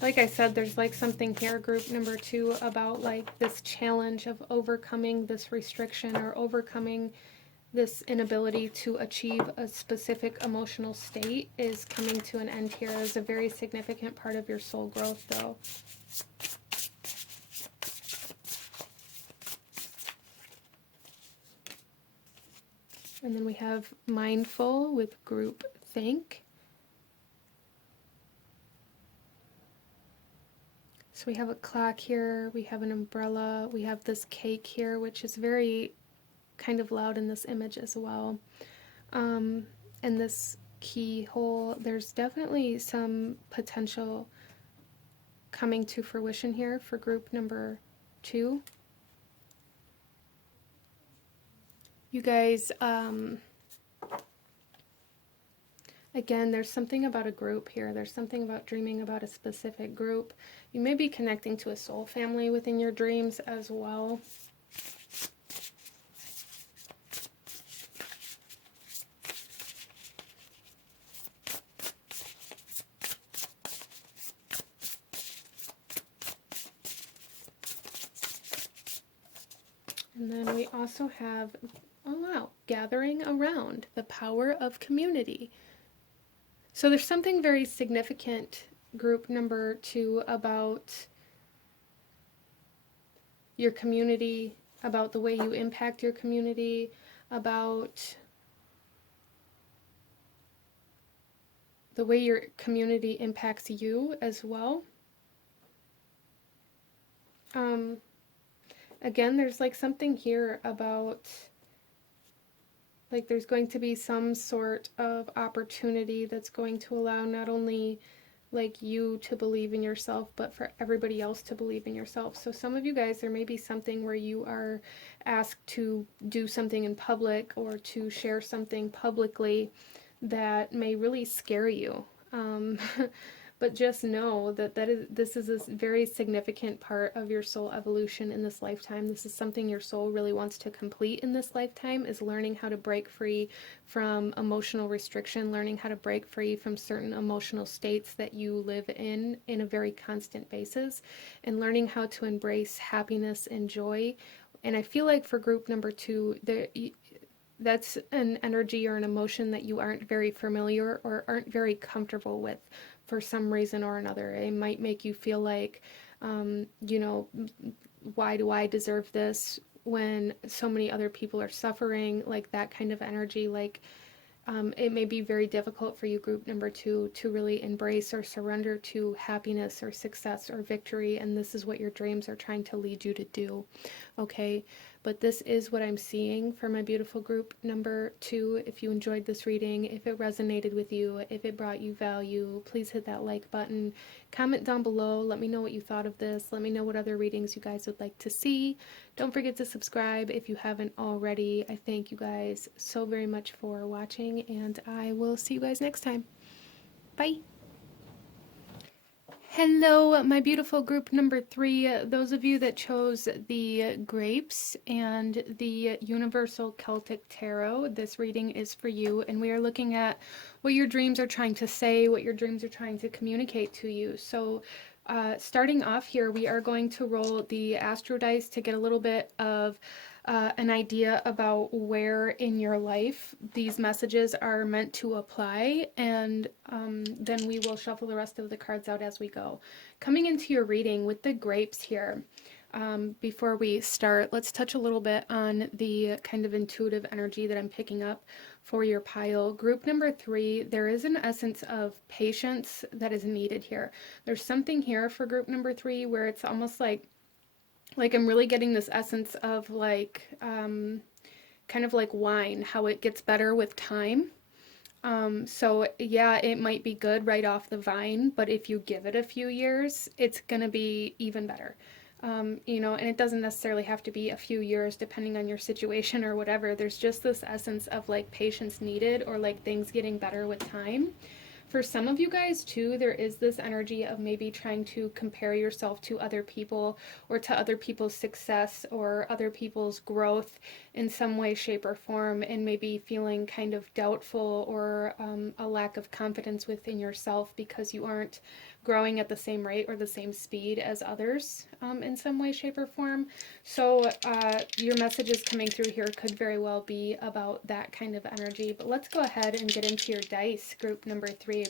Like I said, there's like something here, group number 2, about like this challenge of overcoming this restriction or overcoming this inability to achieve a specific emotional state is coming to an end here as a very significant part of your soul growth, though. And then we have mindful with group think. So we have a clock here, we have an umbrella, we have this cake here, which is very kind of loud in this image as well. And this keyhole, there's definitely some potential coming to fruition here for group number 2. You guys, again, there's something about a group here. There's something about dreaming about a specific group. You may be connecting to a soul family within your dreams as well. And then we also have, oh wow, gathering around, the power of community. So there's something very significant, group number 2, about your community, about the way you impact your community, about the way your community impacts you as well. Again, there's like something here about like there's going to be some sort of opportunity that's going to allow not only like you to believe in yourself, but for everybody else to believe in yourself. So some of you guys, there may be something where you are asked to do something in public or to share something publicly that may really scare you. But just know that this is a very significant part of your soul evolution in this lifetime. This is something your soul really wants to complete in this lifetime, is learning how to break free from emotional restriction, learning how to break free from certain emotional states that you live in a very constant basis, and learning how to embrace happiness and joy. And I feel like for group number 2, that's an energy or an emotion that you aren't very familiar or aren't very comfortable with for some reason or another. It might make you feel like, you know, why do I deserve this when so many other people are suffering? Like that kind of energy, like it may be very difficult for you, group number 2, to really embrace or surrender to happiness or success or victory, and this is what your dreams are trying to lead you to do, okay? but this is what I'm seeing for my beautiful group number 2. If you enjoyed this reading, if it resonated with you, if it brought you value, please hit that like button. Comment down below. Let me know what you thought of this. Let me know what other readings you guys would like to see. Don't forget to subscribe if you haven't already. I thank you guys so very much for watching, and I will see you guys next time. Bye. Hello, my beautiful group number 3. Those of you that chose the grapes and the Universal Celtic Tarot, this reading is for you, and we are looking at what your dreams are trying to say, what your dreams are trying to communicate to you. So starting off here, we are going to roll the Astral dice to get a little bit of an idea about where in your life these messages are meant to apply, and then we will shuffle the rest of the cards out as we go. Coming into your reading with the grapes here, before we start, let's touch a little bit on the kind of intuitive energy that I'm picking up for your pile. Group number 3, there is an essence of patience that is needed here. There's something here for group number 3 where it's almost like I'm really getting this essence of like, kind of like wine, how it gets better with time. So yeah, it might be good right off the vine, but if you give it a few years, it's gonna be even better. You know, and it doesn't necessarily have to be a few years depending on your situation or whatever. There's just this essence of like patience needed, or like things getting better with time. For some of you guys too, there is this energy of maybe trying to compare yourself to other people, or to other people's success or other people's growth in some way, shape, or form, and maybe feeling kind of doubtful or a lack of confidence within yourself because you aren't growing at the same rate or the same speed as others in some way, shape, or form. So your messages coming through here could very well be about that kind of energy. But let's go ahead and get into your dice, group number 3,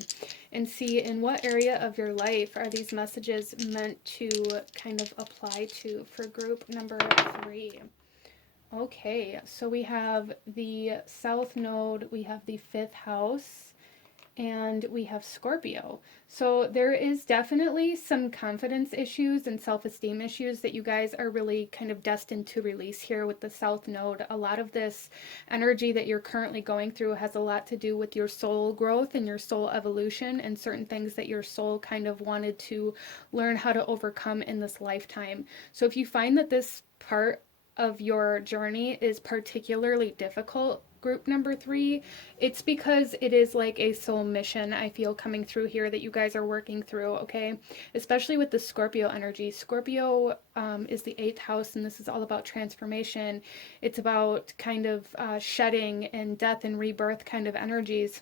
and see in what area of your life are these messages meant to kind of apply to for group number 3. Okay, so we have the South Node, we have the 5th house, and we have Scorpio. So there is definitely some confidence issues and self-esteem issues that you guys are really kind of destined to release here with the South Node. A lot of this energy that you're currently going through has a lot to do with your soul growth and your soul evolution, and certain things that your soul kind of wanted to learn how to overcome in this lifetime. So if you find that this part of your journey is particularly difficult, group number 3, it's because it is like a soul mission, I feel, coming through here that you guys are working through, okay? Especially with the Scorpio energy. Scorpio is the 8th house, and this is all about transformation. It's about kind of shedding and death and rebirth kind of energies.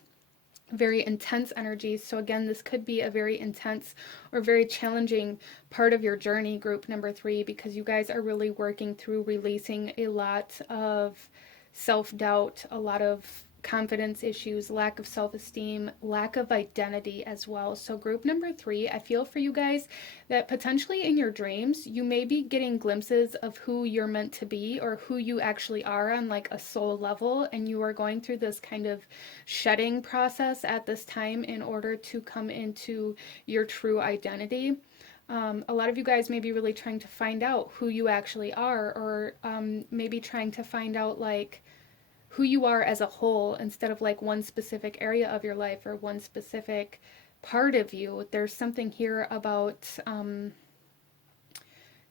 Very intense energies. So again, this could be a very intense or very challenging part of your journey, group number 3, because you guys are really working through releasing a lot of self-doubt, a lot of confidence issues, lack of self-esteem, lack of identity as well. So group number 3, I feel for you guys that potentially in your dreams, you may be getting glimpses of who you're meant to be, or who you actually are on like a soul level, and you are going through this kind of shedding process at this time in order to come into your true identity. A lot of you guys may be really trying to find out who you actually are, or maybe trying to find out like who you are as a whole instead of like one specific area of your life or one specific part of you. There's something here about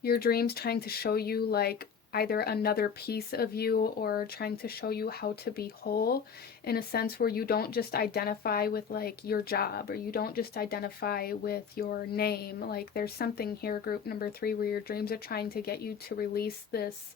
your dreams trying to show you like either another piece of you, or trying to show you how to be whole in a sense where you don't just identify with like your job, or you don't just identify with your name. Like there's something here, group number 3, where your dreams are trying to get you to release this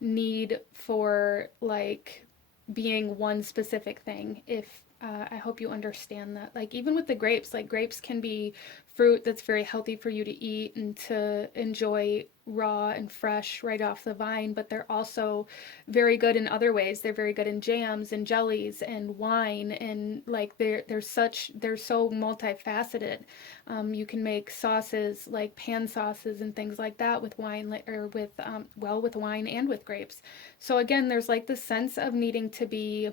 need for like being one specific thing. If I hope you understand that. Like even with the grapes, like grapes can be fruit that's very healthy for you to eat and to enjoy raw and fresh right off the vine, but they're also very good in other ways. They're very good in jams and jellies and wine, and like they're so multifaceted. You can make sauces like pan sauces and things like that with wine, or with with wine and with grapes. So again, there's like this sense of needing to be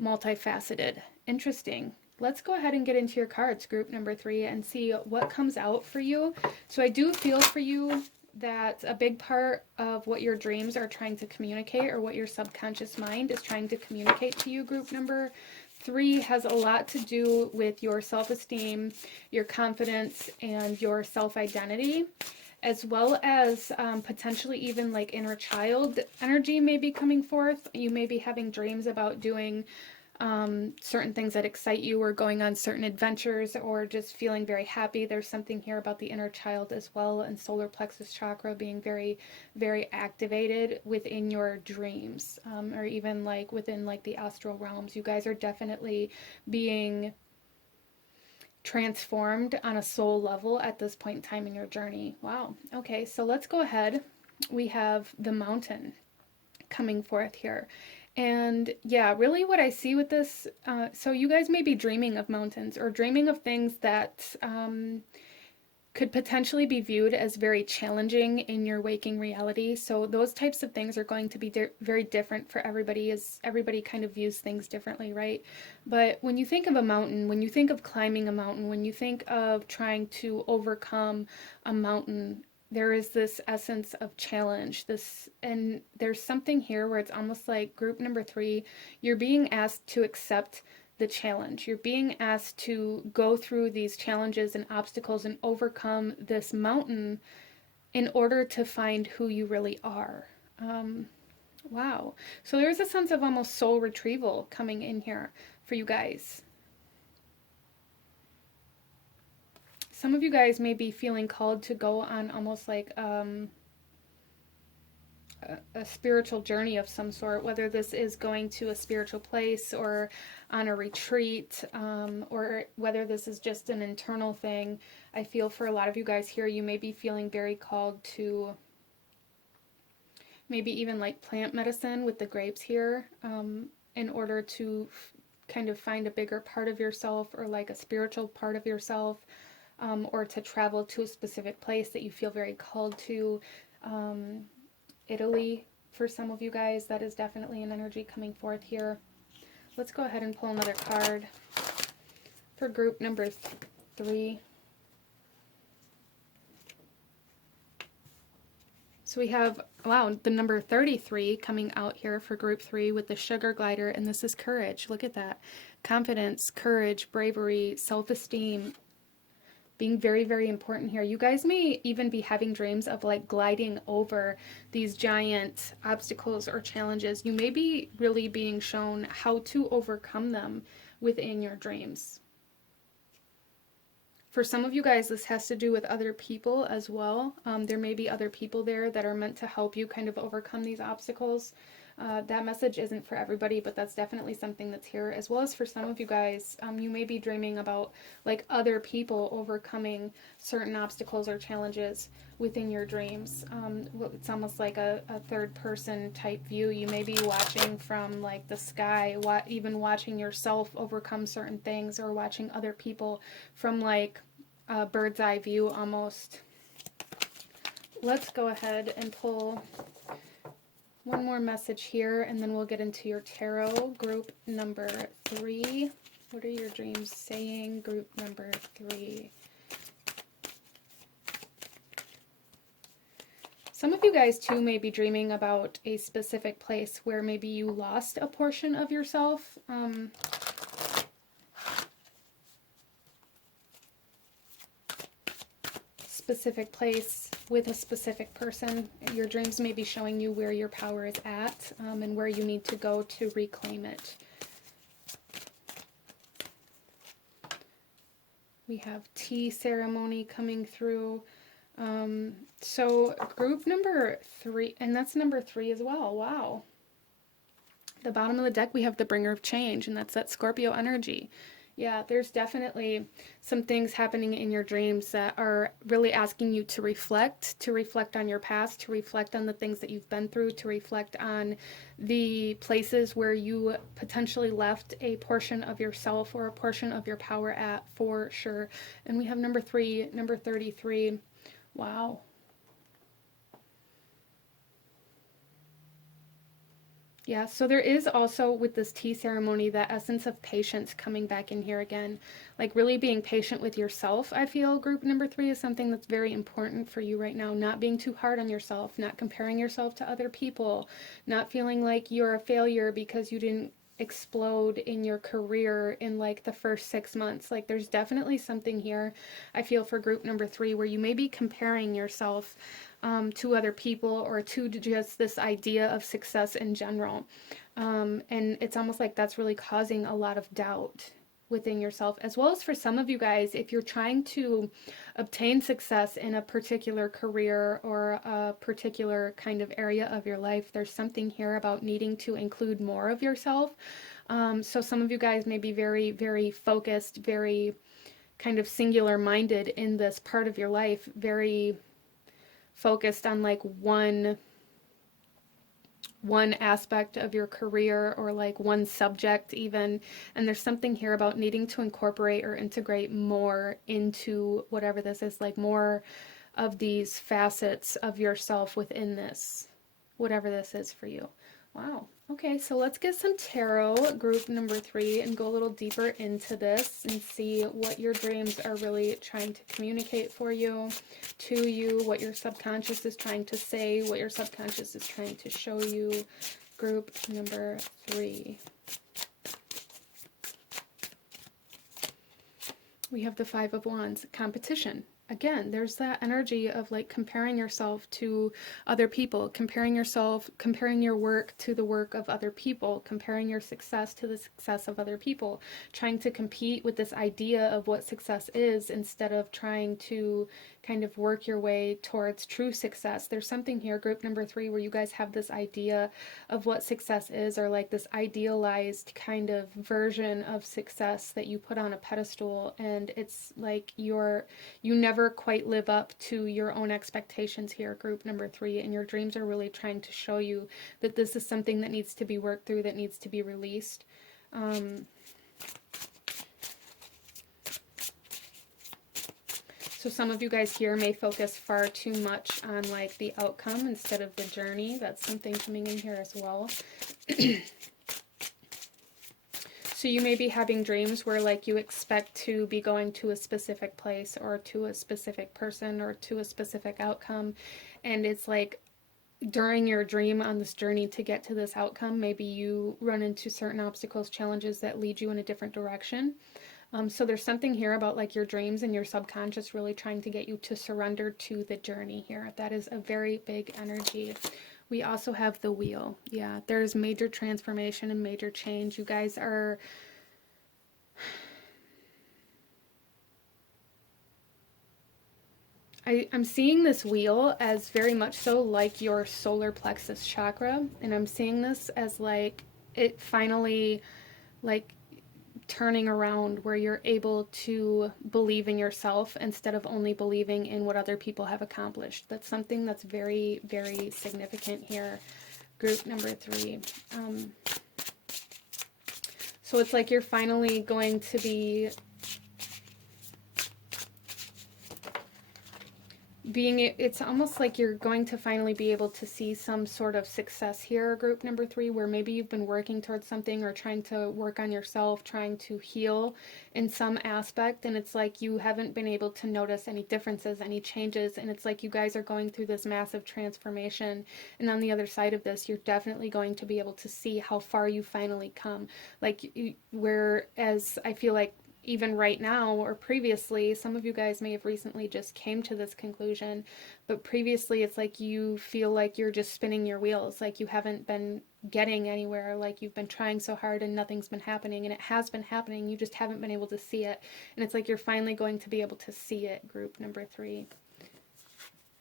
multifaceted. Interesting. Let's go ahead and get into your cards, group number 3, and see what comes out for you. So I do feel for you that a big part of what your dreams are trying to communicate, or what your subconscious mind is trying to communicate to you, group number 3, has a lot to do with your self-esteem, your confidence, and your self-identity, as well as potentially even like inner child energy may be coming forth. You may be having dreams about doing certain things that excite you, or going on certain adventures, or just feeling very happy. There's something here about the inner child as well, and solar plexus chakra being very, very activated within your dreams, or even like within like the astral realms. You guys are definitely being transformed on a soul level at this point in time in your journey. Wow. Okay, so let's go ahead. We have the Mountain coming forth here. And yeah, really what I see with this, so you guys may be dreaming of mountains, or dreaming of things that could potentially be viewed as very challenging in your waking reality. So those types of things are going to be very different for everybody, as everybody kind of views things differently, right? But when you think of a mountain, when you think of climbing a mountain, when you think of trying to overcome a mountain, there is this essence of challenge, and there's something here where it's almost like, group number 3, you're being asked to accept the challenge. You're being asked to go through these challenges and obstacles and overcome this mountain in order to find who you really are. Wow. So there's a sense of almost soul retrieval coming in here for you guys. Some of you guys may be feeling called to go on almost like a spiritual journey of some sort, whether this is going to a spiritual place, or on a retreat, or whether this is just an internal thing. I feel for a lot of you guys here, you may be feeling very called to maybe even like plant medicine with the grapes here, in order to kind of find a bigger part of yourself, or like a spiritual part of yourself. Or to travel to a specific place that you feel very called to. Italy, for some of you guys, that is definitely an energy coming forth here. Let's go ahead and pull another card for group number 3. So we have, wow, the number 33 coming out here for group 3 with the sugar glider, and this is courage. Look at that. Confidence, courage, bravery, self-esteem, being very, very important here. You guys may even be having dreams of like gliding over these giant obstacles or challenges. You may be really being shown how to overcome them within your dreams. For some of you guys, this has to do with other people as well. There may be other people there that are meant to help you kind of overcome these obstacles. That message isn't for everybody, but that's definitely something that's here. As well as for some of you guys, you may be dreaming about like other people overcoming certain obstacles or challenges within your dreams. It's almost like a third person type view. You may be watching from like the sky, even watching yourself overcome certain things, or watching other people from like a bird's eye view almost. Let's go ahead and pull one more message here, and then we'll get into your tarot. Group number 3. What are your dreams saying? Group number 3. Some of you guys too may be dreaming about a specific place where maybe you lost a portion of yourself. Specific place with a specific person. Your dreams may be showing you where your power is at, and where you need to go to reclaim it. We have tea ceremony coming through. So group number 3, and that's number 3 as well. Wow. The bottom of the deck, we have the bringer of change, and that's that Scorpio energy. Yeah, there's definitely some things happening in your dreams that are really asking you to reflect on your past, to reflect on the things that you've been through, to reflect on the places where you potentially left a portion of yourself or a portion of your power at, for sure. And we have number 3, number 33. Wow. Yeah, so there is also with this tea ceremony that essence of patience coming back in here again. Like really being patient with yourself, I feel group number 3 is something that's very important for you right now. Not being too hard on yourself, not comparing yourself to other people, not feeling like you're a failure because you didn't explode in your career in like the first 6 months. Like there's definitely something here, I feel, for group number 3 where you may be comparing yourself to other people or to just this idea of success in general. And it's almost like that's really causing a lot of doubt within yourself, as well as for some of you guys, if you're trying to obtain success in a particular career or a particular kind of area of your life, there's something here about needing to include more of yourself. So some of you guys may be very, very focused, very kind of singular minded in this part of your life, very focused on like one aspect of your career or like one subject even, and there's something here about needing to incorporate or integrate more into whatever this is, like more of these facets of yourself within this, whatever this is for you. Wow. Okay, so let's get some tarot, group number 3, and go a little deeper into this and see what your dreams are really trying to communicate for you, to you, what your subconscious is trying to say, what your subconscious is trying to show you. Group number 3. We have the 5 of Wands, competition. Again, there's that energy of like comparing yourself to other people, comparing your work to the work of other people, comparing your success to the success of other people, trying to compete with this idea of what success is instead of trying to kind of work your way towards true success. There's something here, group number 3, where you guys have this idea of what success is, or like this idealized kind of version of success that you put on a pedestal, and it's like you never quite live up to your own expectations here, group number 3, and your dreams are really trying to show you that this is something that needs to be worked through, that needs to be released. So some of you guys here may focus far too much on like the outcome instead of the journey. That's something coming in here as well. So you may be having dreams where like you expect to be going to a specific place or to a specific person or to a specific outcome, and it's like during your dream on this journey to get to this outcome, maybe you run into certain obstacles, challenges that lead you in a different direction. So there's something here about like your dreams and your subconscious really trying to get you to surrender to the journey here. That is a very big energy. We also have the wheel. Yeah, there's major transformation and major change. You guys are... I'm seeing this wheel as very much so like your solar plexus chakra. And I'm seeing this as like it finally like turning around where you're able to believe in yourself instead of only believing in what other people have accomplished. That's something that's very, very significant here, group number 3. So it's like you're finally going to be it's almost like you're going to finally be able to see some sort of success here, group number 3, where maybe you've been working towards something or trying to work on yourself, trying to heal in some aspect, and it's like you haven't been able to notice any differences, any changes, and it's like you guys are going through this massive transformation, and on the other side of this, you're definitely going to be able to see how far you finally come. Like, whereas I feel like even right now or previously, some of you guys may have recently just came to this conclusion, but previously it's like you feel like you're just spinning your wheels, like you haven't been getting anywhere, like you've been trying so hard and nothing's been happening, and it has been happening, you just haven't been able to see it, and it's like you're finally going to be able to see it, group number 3.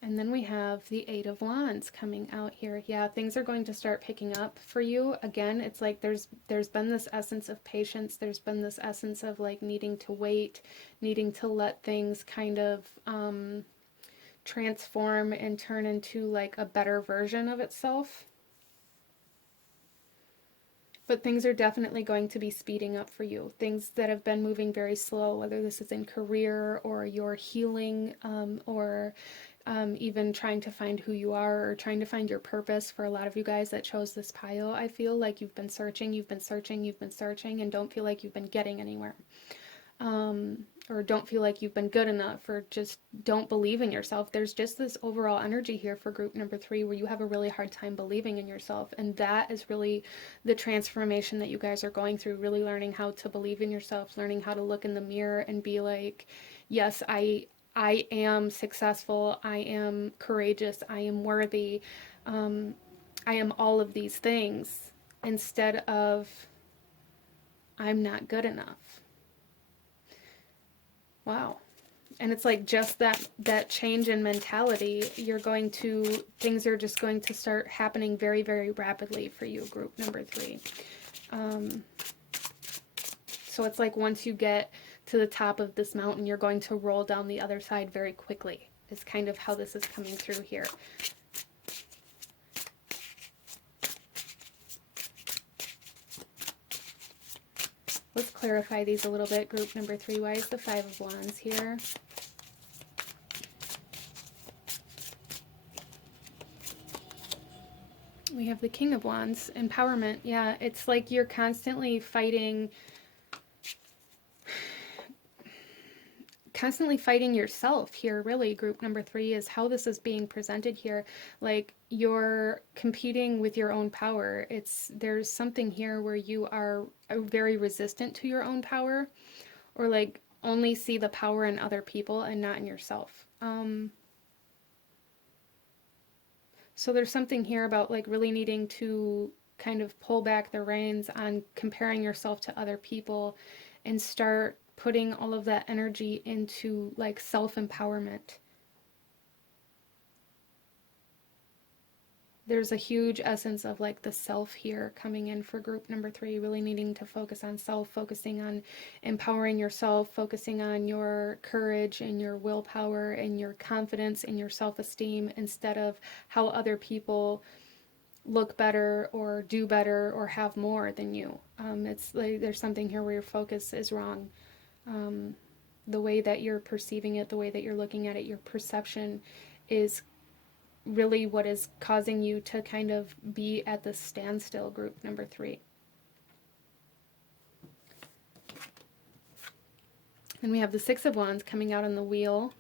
And then we have the 8 of Wands coming out here. Yeah, things are going to start picking up for you. Again, it's like there's been this essence of patience. There's been this essence of like needing to wait, needing to let things kind of transform and turn into like a better version of itself. But things are definitely going to be speeding up for you. Things that have been moving very slow, whether this is in career or your healing or even trying to find who you are or trying to find your purpose. For a lot of you guys that chose this pile, I feel like you've been searching, and don't feel like you've been getting anywhere. Or don't feel like you've been good enough, or just don't believe in yourself. There's just this overall energy here for group number 3 where you have a really hard time believing in yourself, and that is really the transformation that you guys are going through, really learning how to believe in yourself, learning how to look in the mirror and be like, yes, I am successful, I am courageous, I am worthy, I am all of these things, instead of I'm not good enough. Wow. And it's like just that change in mentality, things are just going to start happening very, very rapidly for you, group number 3. So it's like once you get to the top of this mountain, you're going to roll down the other side very quickly, is kind of how this is coming through here. Let's clarify these a little bit. Group number 3, why is the 5 of Wands here? We have the King of Wands, empowerment. Yeah, it's like you're constantly fighting yourself here, really. Group number 3 is how this is being presented here. Like you're competing with your own power. There's something here where you are very resistant to your own power, or like only see the power in other people and not in yourself. So there's something here about like really needing to kind of pull back the reins on comparing yourself to other people and start putting all of that energy into like self-empowerment. There's a huge essence of like the self here coming in for group number 3, really needing to focus on self, focusing on empowering yourself, focusing on your courage and your willpower and your confidence and your self-esteem, instead of how other people look better or do better or have more than you. It's like there's something here where your focus is wrong. The way that you're perceiving it, the way that you're looking at it, your perception is really what is causing you to kind of be at the standstill, group number 3. And we have the 6 of Wands coming out on the wheel.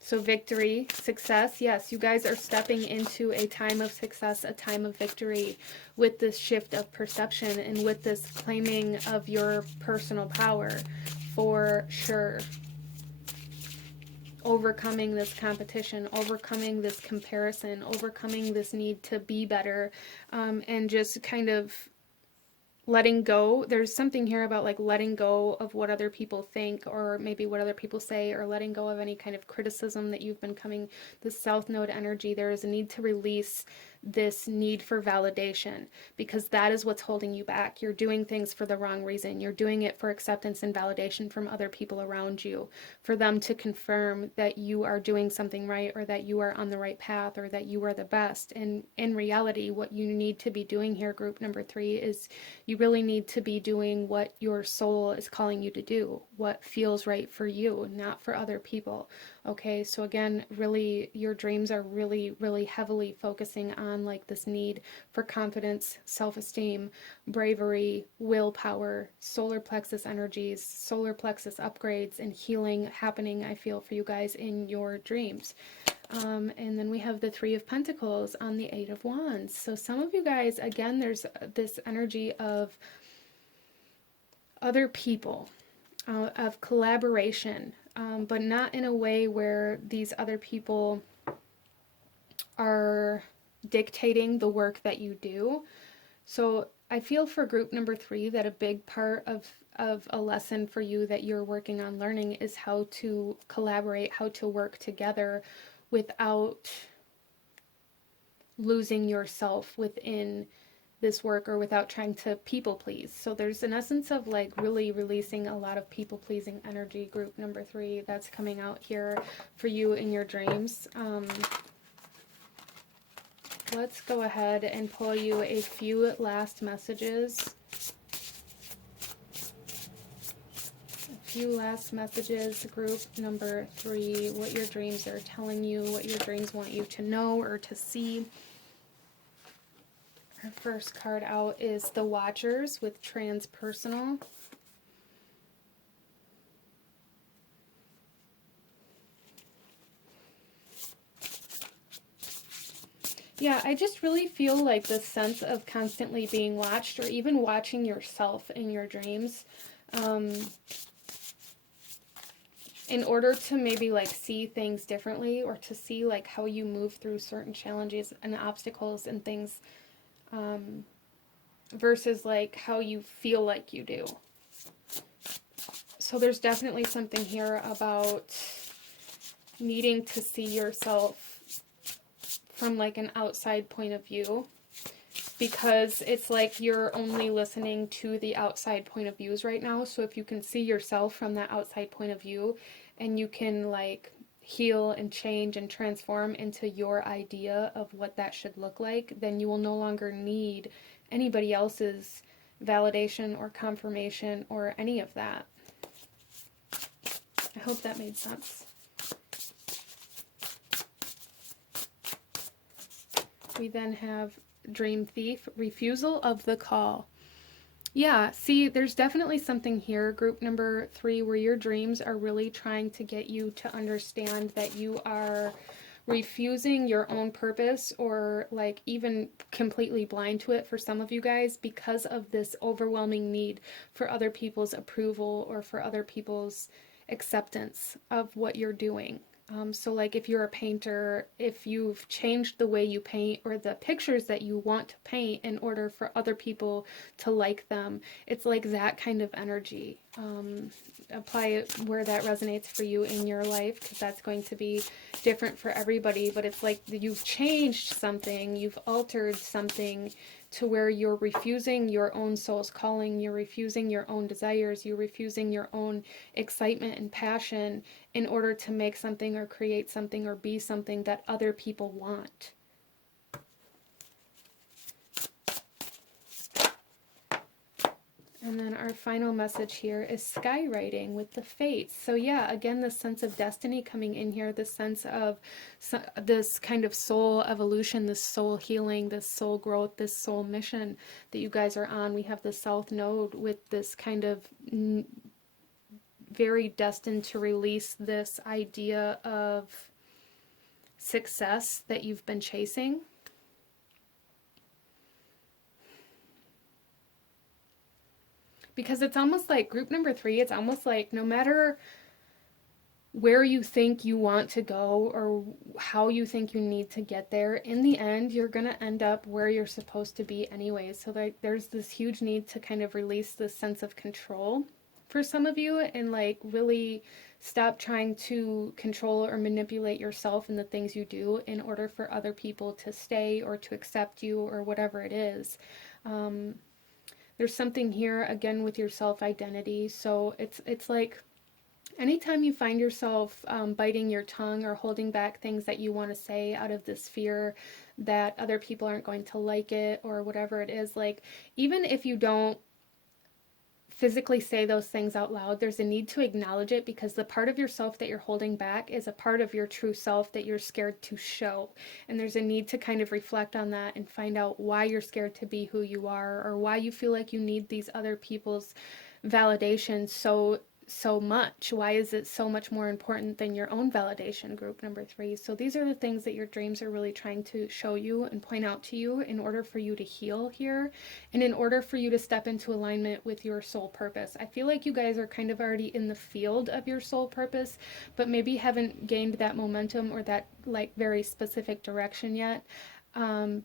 So victory, success. Yes, you guys are stepping into a time of success, a time of victory, with this shift of perception and with this claiming of your personal power, for sure. Overcoming this competition, overcoming this comparison, overcoming this need to be better, and just kind of letting go. There's something here about like letting go of what other people think, or maybe what other people say, or letting go of any kind of criticism that you've been coming, the South Node energy. There is a need to release this need for validation, because that is what's holding you back. You're doing things for the wrong reason. You're doing it for acceptance and validation from other people around you, for them to confirm that you are doing something right, or that you are on the right path, or that you are the best. And in reality, what you need to be doing here, group number 3, is you really need to be doing what your soul is calling you to do, what feels right for you, not for other people. Okay, so again, really, your dreams are really, really heavily focusing on like this need for confidence, self-esteem, bravery, willpower, solar plexus energies, solar plexus upgrades, and healing happening, I feel, for you guys in your dreams. And then we have the 3 of Pentacles on the 8 of Wands. So some of you guys, again, there's this energy of other people, of collaboration, but not in a way where these other people are dictating the work that you do. So I feel for group number 3 that a big part of a lesson for you that you're working on learning is how to collaborate, how to work together without losing yourself within this work, or without trying to people please. So there's an essence of like really releasing a lot of people pleasing energy, group number 3, that's coming out here for you in your dreams. Let's go ahead and pull you a few last messages. A few last messages, group number 3, what your dreams are telling you, what your dreams want you to know or to see. Our first card out is the Watchers with transpersonal. Yeah, I just really feel like this sense of constantly being watched, or even watching yourself in your dreams, in order to maybe like see things differently, or to see like how you move through certain challenges and obstacles and things, versus like how you feel like you do. So there's definitely something here about needing to see yourself from like an outside point of view, because it's like you're only listening to the outside point of views right now. So if you can see yourself from that outside point of view, and you can like heal and change and transform into your idea of what that should look like, then you will no longer need anybody else's validation or confirmation or any of that. I hope that made sense. We then have Dream Thief, refusal of the call. Yeah, see, there's definitely something here, group number 3, where your dreams are really trying to get you to understand that you are refusing your own purpose, or like even completely blind to it for some of you guys, because of this overwhelming need for other people's approval or for other people's acceptance of what you're doing. So like if you're a painter, if you've changed the way you paint or the pictures that you want to paint in order for other people to like them, it's like that kind of energy. Apply it where that resonates for you in your life, because that's going to be different for everybody. But it's like you've changed something, you've altered something, to where you're refusing your own soul's calling, you're refusing your own desires, you're refusing your own excitement and passion in order to make something or create something or be something that other people want. And then our final message here is skywriting with the fates. So yeah, again, this sense of destiny coming in here, this sense of this kind of soul evolution, this soul healing, this soul growth, this soul mission that you guys are on. We have the South Node with this kind of very destined to release this idea of success that you've been chasing. Because it's almost like group number 3, it's almost like no matter where you think you want to go or how you think you need to get there, in the end, you're going to end up where you're supposed to be anyway. So like there's this huge need to kind of release this sense of control for some of you, and like really stop trying to control or manipulate yourself and the things you do in order for other people to stay or to accept you or whatever it is. There's something here again with your self-identity. So it's like anytime you find yourself biting your tongue or holding back things that you want to say out of this fear that other people aren't going to like it or whatever it is, like even if you don't physically say those things out loud, there's a need to acknowledge it, because the part of yourself that you're holding back is a part of your true self that you're scared to show. And there's a need to kind of reflect on that and find out why you're scared to be who you are, or why you feel like you need these other people's validation so much. Why is it so much more important than your own validation, group number 3? So these are the things that your dreams are really trying to show you and point out to you in order for you to heal here, and in order for you to step into alignment with your soul purpose. I feel like you guys are kind of already in the field of your soul purpose, but maybe haven't gained that momentum or that like very specific direction yet.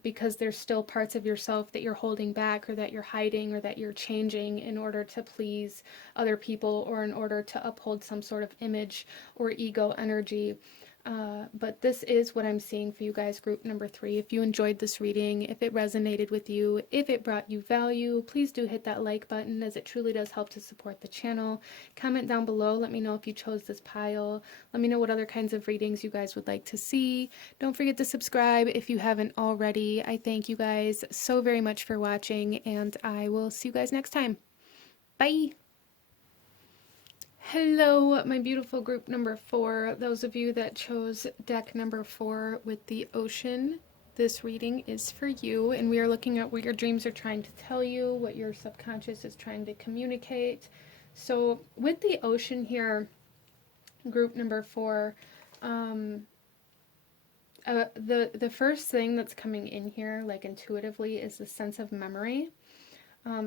Because there's still parts of yourself that you're holding back, or that you're hiding, or that you're changing in order to please other people, or in order to uphold some sort of image or ego energy. But this is what I'm seeing for you guys, group number 3. If you enjoyed this reading, if it resonated with you, if it brought you value, please do hit that like button, as it truly does help to support the channel. Comment down below. Let me know if you chose this pile. Let me know what other kinds of readings you guys would like to see. Don't forget to subscribe if you haven't already. I thank you guys so very much for watching, and I will see you guys next time. Bye! Hello, my beautiful group number 4. Those of you that chose deck number 4 with the ocean, this reading is for you, and we are looking at what your dreams are trying to tell you, what your subconscious is trying to communicate. So, with the ocean here, group number 4, the first thing that's coming in here, like intuitively, is the sense of memory.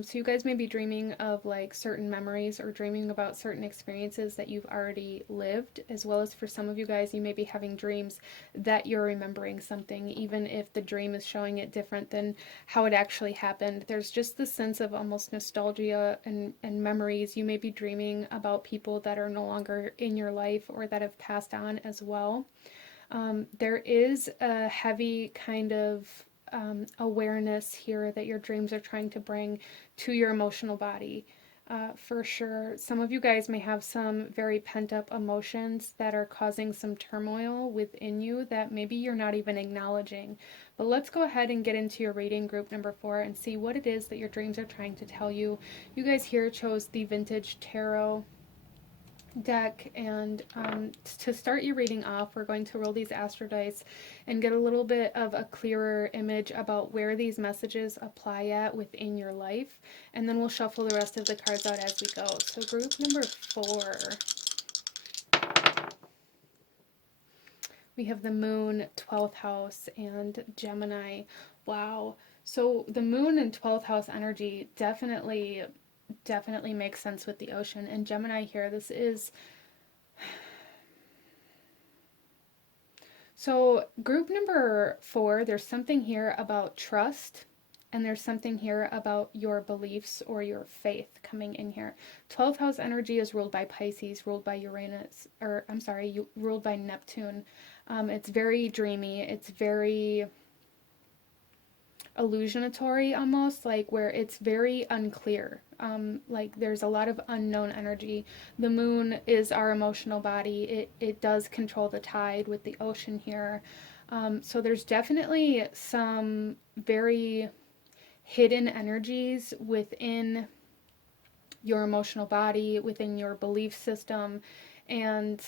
So you guys may be dreaming of like certain memories or dreaming about certain experiences that you've already lived, as well as for some of you guys, you may be having dreams that you're remembering something, even if the dream is showing it different than how it actually happened. There's just this sense of almost nostalgia and memories. You may be dreaming about people that are no longer in your life or that have passed on as well. There is a heavy kind of awareness here that your dreams are trying to bring to your emotional body. For sure, some of you guys may have some very pent up emotions that are causing some turmoil within you that maybe you're not even acknowledging. But let's go ahead and get into your reading, group number 4, and see what it is that your dreams are trying to tell you. You guys here chose the Vintage Tarot deck, and to start your reading off, we're going to roll these astro dice and get a little bit of a clearer image about where these messages apply at within your life, and then we'll shuffle the rest of the cards out as we go. So group number 4, we have the Moon, 12th house, and Gemini. Wow. So the Moon and 12th house energy definitely makes sense with the ocean. And Gemini here, this is... So group number 4, there's something here about trust, and there's something here about your beliefs or your faith coming in here. 12th house energy is ruled by Pisces, ruled by Uranus, or I'm sorry, ruled by Neptune. It's very dreamy. It's very illusionatory almost, like where it's very unclear. Like there's a lot of unknown energy. The moon is our emotional body. It does control the tide with the ocean here. So there's definitely some very hidden energies within your emotional body, within your belief system, and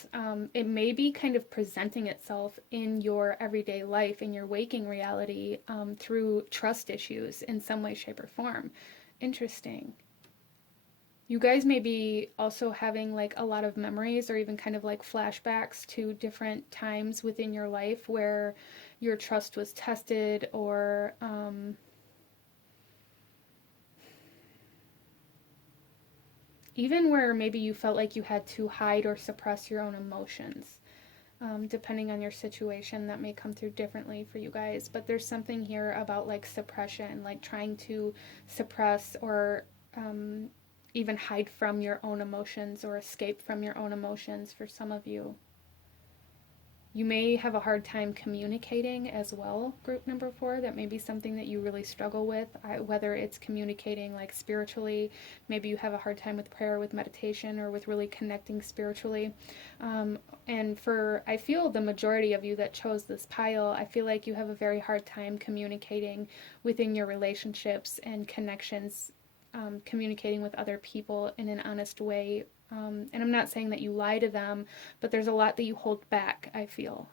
it may be kind of presenting itself in your everyday life, in your waking reality, through trust issues in some way, shape, or form. Interesting. You guys may be also having like a lot of memories or even kind of like flashbacks to different times within your life where your trust was tested, or even where maybe you felt like you had to hide or suppress your own emotions. Depending on your situation, that may come through differently for you guys. But there's something here about like suppression, like trying to suppress or even hide from your own emotions or escape from your own emotions for some of you. You may have a hard time communicating as well, group number 4. That may be something that you really struggle with, whether it's communicating like spiritually. Maybe you have a hard time with prayer, with meditation, or with really connecting spiritually. And for, I feel the majority of you that chose this pile, I feel like you have a very hard time communicating within your relationships and connections, communicating with other people in an honest way. And I'm not saying that you lie to them, but there's a lot that you hold back, I feel.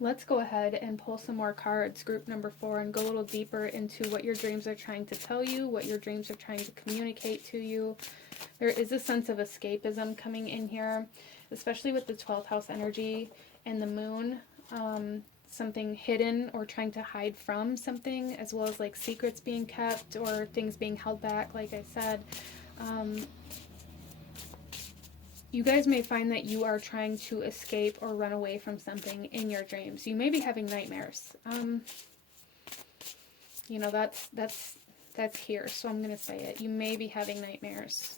Let's go ahead and pull some more cards, group number 4, and go a little deeper into what your dreams are trying to tell you, what your dreams are trying to communicate to you. There is a sense of escapism coming in here, especially with the 12th house energy and the moon. Something hidden or trying to hide from something, as well as like secrets being kept or things being held back, like I said. You guys may find that you are trying to escape or run away from something in your dreams. You may be having nightmares. You know, that's here, so I'm going to say it. You may be having nightmares.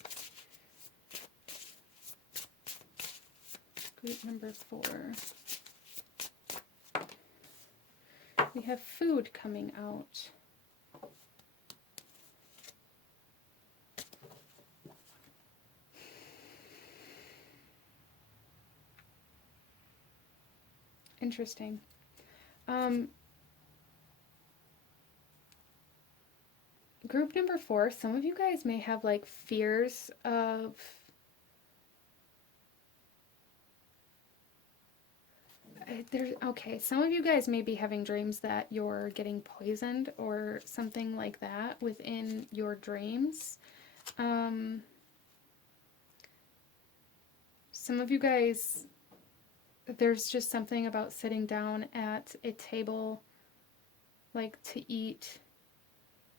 Group number 4. We have food coming out. Interesting. Group number 4, some of you guys may have like fears of Okay, some of you guys may be having dreams that you're getting poisoned or something like that within your dreams. Some of you guys, there's just something about sitting down at a table, like to eat,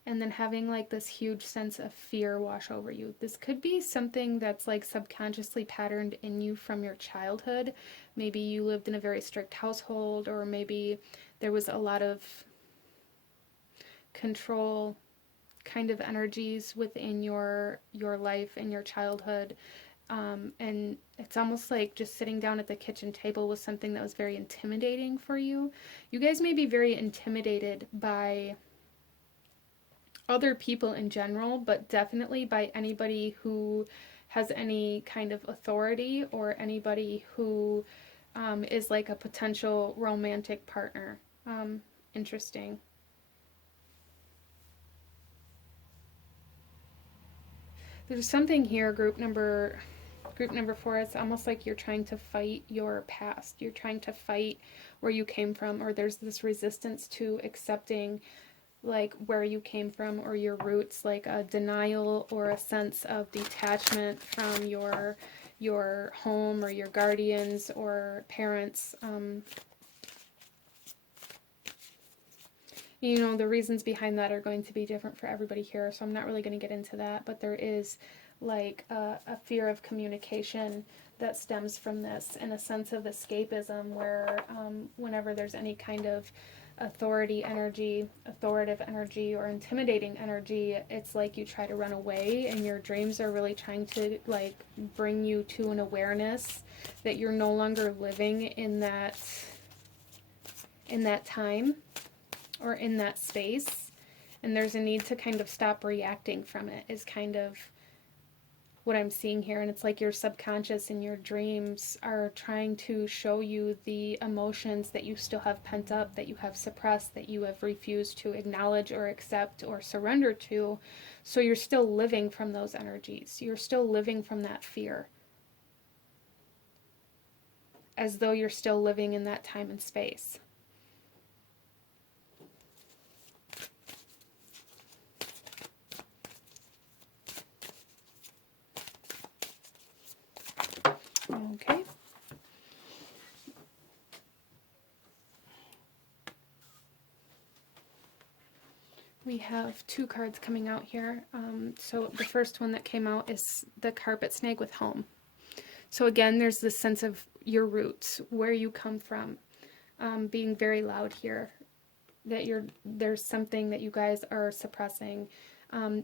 and then having like this huge sense of fear wash over you. This could be something that's like subconsciously patterned in you from your childhood. Maybe you lived in a very strict household, or maybe there was a lot of control kind of energies within your life and your childhood. And it's almost like just sitting down at the kitchen table was something that was very intimidating for you. You guys may be very intimidated by other people in general, but definitely by anybody who has any kind of authority, or anybody who is like a potential romantic partner. Interesting. There's something here, group number 4. It's almost like you're trying to fight your past. You're trying to fight where you came from, or there's this resistance to accepting like where you came from or your roots, like a denial or a sense of detachment from your home or your guardians or parents. You know, the reasons behind that are going to be different for everybody here, so I'm not really going to get into that, but there is like a fear of communication that stems from this, and a sense of escapism where whenever there's any kind of authoritative energy, or intimidating energy, it's like you try to run away, and your dreams are really trying to like bring you to an awareness that you're no longer living in that time or in that space, and there's a need to kind of stop reacting from it, is kind of what I'm seeing here. And it's like your subconscious and your dreams are trying to show you the emotions that you still have pent up, that you have suppressed, that you have refused to acknowledge or accept or surrender to. So you're still living from those energies. You're still living from that fear, as though you're still living in that time and space. Okay. We have 2 cards coming out here. So the first one that came out is the carpet snake with home. So again, there's this sense of your roots, where you come from, being very loud here. That there's something that you guys are suppressing.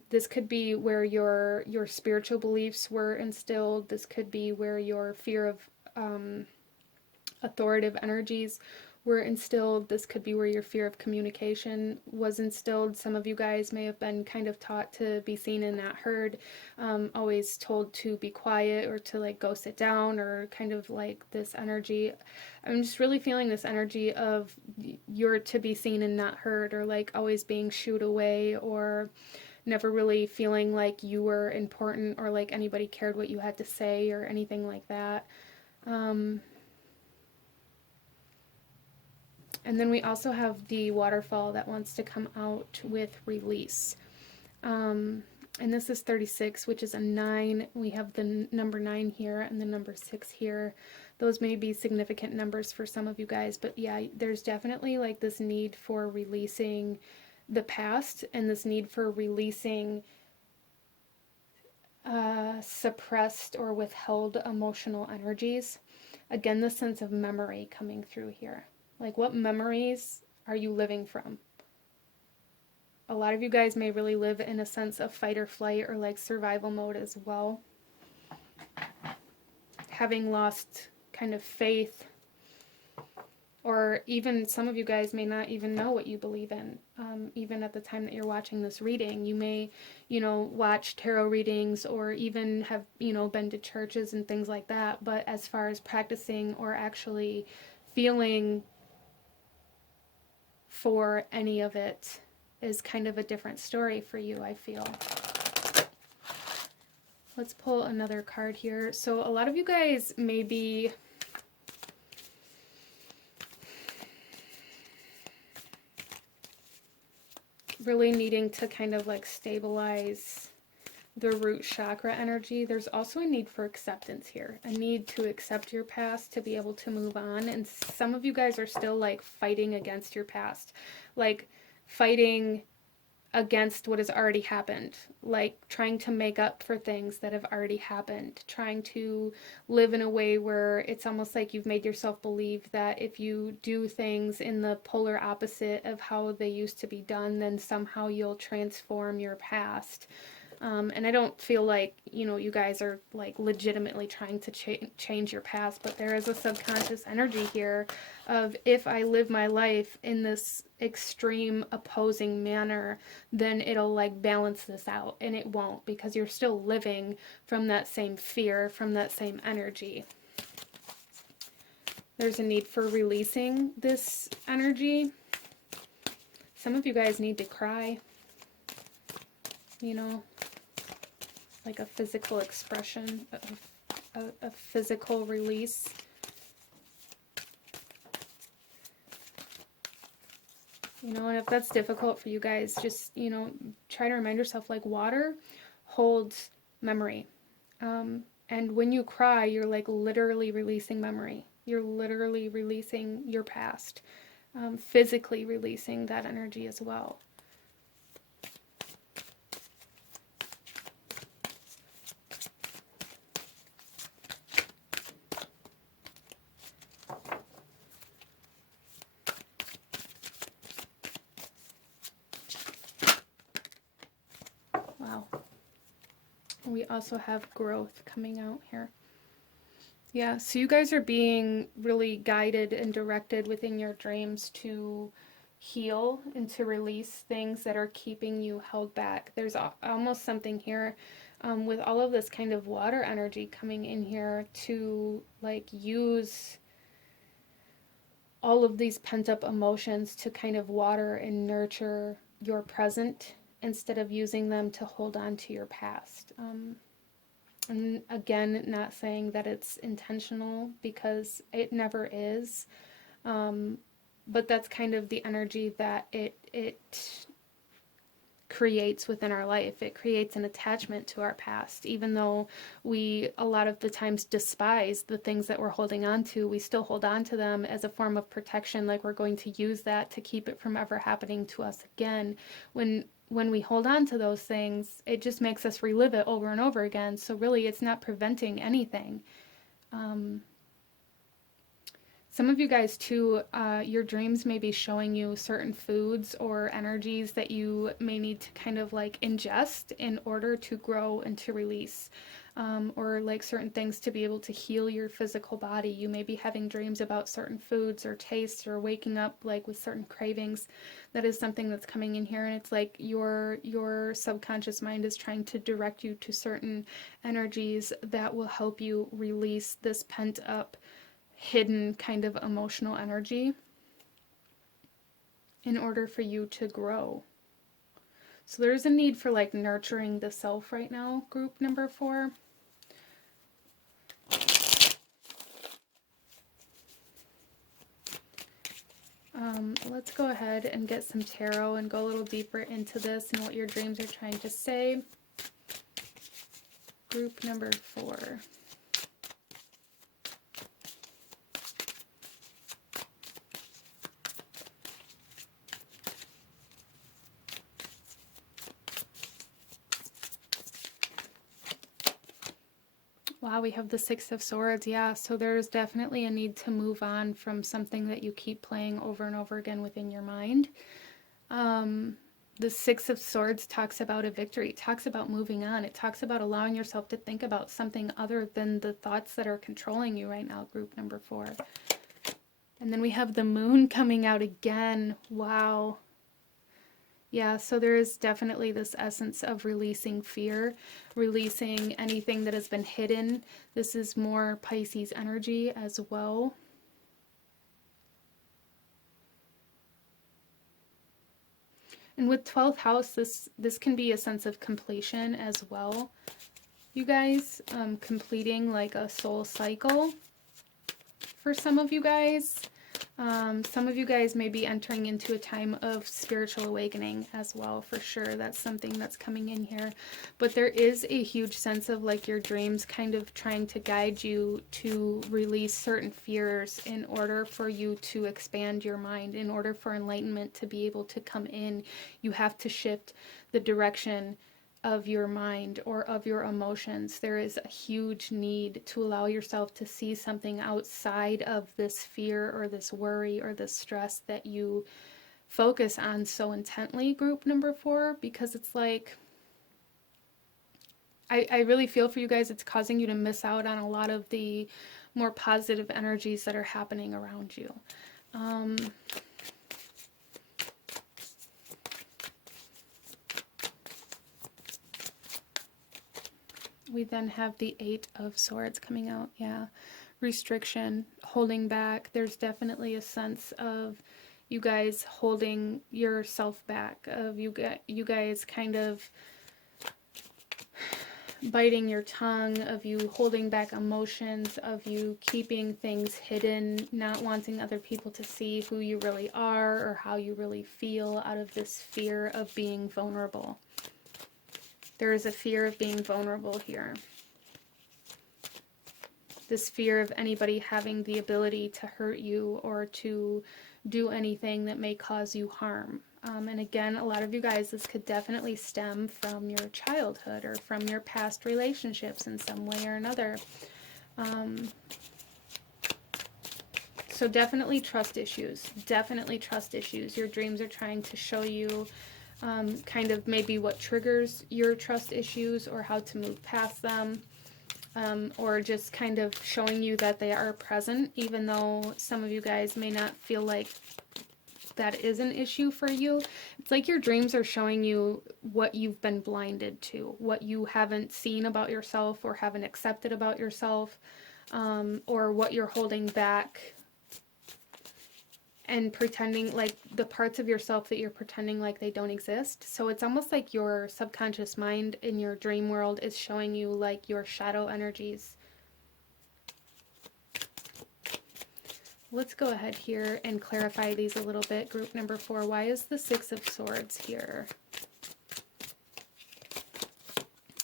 This could be where your spiritual beliefs were instilled. This could be where your fear of authoritative energies were instilled. This could be where your fear of communication was instilled. Some of you guys may have been kind of taught to be seen and not heard, always told to be quiet, or to like go sit down, or kind of like this energy. I'm just really feeling this energy of you're to be seen and not heard, or like always being shooed away, or never really feeling like you were important, or like anybody cared what you had to say, or anything like that. And then we also have the waterfall that wants to come out with release. And this is 36, which is a 9. We have the number 9 here and the number 6 here. Those may be significant numbers for some of you guys, but yeah, there's definitely like this need for releasing the past, and this need for releasing suppressed or withheld emotional energies. Again, the sense of memory coming through here. Like, what memories are you living from? A lot of you guys may really live in a sense of fight or flight, or like survival mode as well. Having lost kind of faith, or even some of you guys may not even know what you believe in. Even at the time that you're watching this reading, you may, watch tarot readings, or even have, been to churches and things like that. But as far as practicing or actually feeling for any of it is kind of a different story for you, I feel. Let's pull another card here. So a lot of you guys may be really needing to kind of like stabilize the root chakra energy. There's also a need for acceptance here, a need to accept your past to be able to move on. And some of you guys are still like fighting against your past, like fighting against what has already happened, like trying to make up for things that have already happened, trying to live in a way where it's almost like you've made yourself believe that if you do things in the polar opposite of how they used to be done, then somehow you'll transform your past. And I don't feel like, you know, you guys are like legitimately trying to change your past, but there is a subconscious energy here of, if I live my life in this extreme opposing manner, then it'll like balance this out, and it won't, because you're still living from that same fear, from that same energy. There's a need for releasing this energy. Some of you guys need to cry, you know, like a physical expression, a physical release. You know, and if that's difficult for you guys, just, you know, try to remind yourself, like, water holds memory. And when you cry, you're like literally releasing memory. You're literally releasing your past, physically releasing that energy as well. Wow. We also have growth coming out here. Yeah, so you guys are being really guided and directed within your dreams to heal and to release things that are keeping you held back. There's almost something here with all of this kind of water energy coming in here to like use all of these pent-up emotions to kind of water and nurture your present instead of using them to hold on to your past. And again, not saying that it's intentional, because it never is. But that's kind of the energy that it creates within our life. It creates an attachment to our past. Even though we a lot of the times despise the things that we're holding on to, we still hold on to them as a form of protection, like we're going to use that to keep it from ever happening to us again. When we hold on to those things, it just makes us relive it over and over again. So really, it's not preventing anything. Some of you guys too, your dreams may be showing you certain foods or energies that you may need to kind of like ingest in order to grow and to release. Or like certain things to be able to heal your physical body. You may be having dreams about certain foods or tastes, or waking up like with certain cravings. That is something that's coming in here, and it's like your subconscious mind is trying to direct you to certain energies that will help you release this pent up, hidden kind of emotional energy in order for you to grow. So there's a need for like nurturing the self right now, group number 4. Let's go ahead and get some tarot and go a little deeper into this and what your dreams are trying to say. Group number 4. Wow, we have the 6 of Swords. Yeah, so there's definitely a need to move on from something that you keep playing over and over again within your mind. The 6 of Swords talks about a victory. It talks about moving on. It talks about allowing yourself to think about something other than the thoughts that are controlling you right now, group number 4. And then we have the Moon coming out again. Wow. Yeah, so there is definitely this essence of releasing fear, releasing anything that has been hidden. This is more Pisces energy as well. And with 12th house, this can be a sense of completion as well. You guys, completing like a soul cycle for some of you guys. Some of you guys may be entering into a time of spiritual awakening as well, for sure. That's something that's coming in here. But there is a huge sense of like your dreams kind of trying to guide you to release certain fears in order for you to expand your mind. In order for enlightenment to be able to come in, you have to shift the direction of your mind or of your emotions. There is a huge need to allow yourself to see something outside of this fear or this worry or this stress that you focus on so intently, group number 4, because it's like, I really feel for you guys. It's causing you to miss out on a lot of the more positive energies that are happening around you. We then have the 8 of Swords coming out. Yeah. Restriction, holding back. There's definitely a sense of you guys holding yourself back, of you guys kind of biting your tongue, of you holding back emotions, of you keeping things hidden, not wanting other people to see who you really are or how you really feel, out of this fear of being vulnerable. There is a fear of being vulnerable here. This fear of anybody having the ability to hurt you or to do anything that may cause you harm. And again, a lot of you guys, this could definitely stem from your childhood or from your past relationships in some way or another. So definitely trust issues. Definitely trust issues. Your dreams are trying to show you kind of maybe what triggers your trust issues or how to move past them. Or just kind of showing you that they are present, even though some of you guys may not feel like that is an issue for you. It's like your dreams are showing you what you've been blinded to, what you haven't seen about yourself or haven't accepted about yourself, or what you're holding back and pretending like the parts of yourself that you're pretending like they don't exist. So it's almost like your subconscious mind in your dream world is showing you like your shadow energies. Let's go ahead here and clarify these a little bit. Group number 4, why is the 6 of Swords here?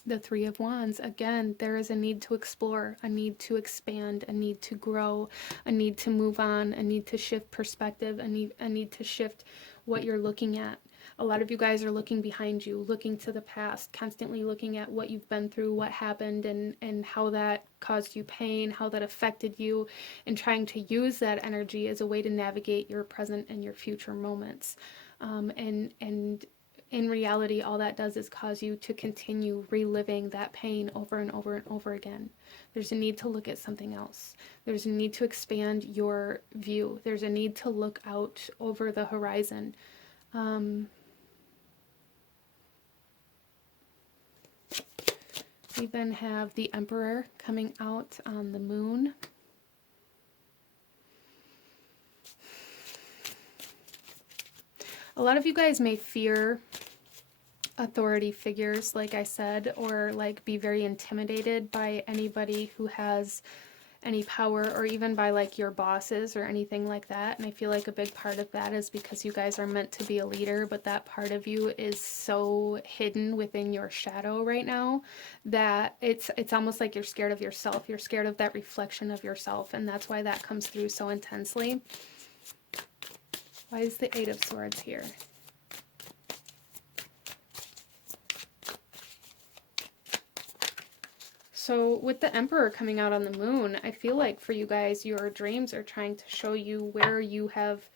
The 3 of Wands, again, there is a need to explore, a need to expand, a need to grow, a need to move on, a need to shift perspective, a need to shift what you're looking at. A lot of you guys are looking behind you, looking to the past, constantly looking at what you've been through, what happened, and how that caused you pain, how that affected you, and trying to use that energy as a way to navigate your present and your future moments. And in reality, all that does is cause you to continue reliving that pain over and over and over again. There's a need to look at something else. There's a need to expand your view. There's a need to look out over the horizon. We then have the Emperor coming out on the moon. A lot of you guys may fear authority figures, like I said, or like be very intimidated by anybody who has any power, or even by like your bosses or anything like that. And I feel like a big part of that is because you guys are meant to be a leader, but that part of you is so hidden within your shadow right now that it's almost like you're scared of yourself. You're scared of that reflection of yourself, and that's why that comes through so intensely. Why is the 8 of Swords here? So with the Emperor coming out on the moon, I feel like for you guys, your dreams are trying to show you where you have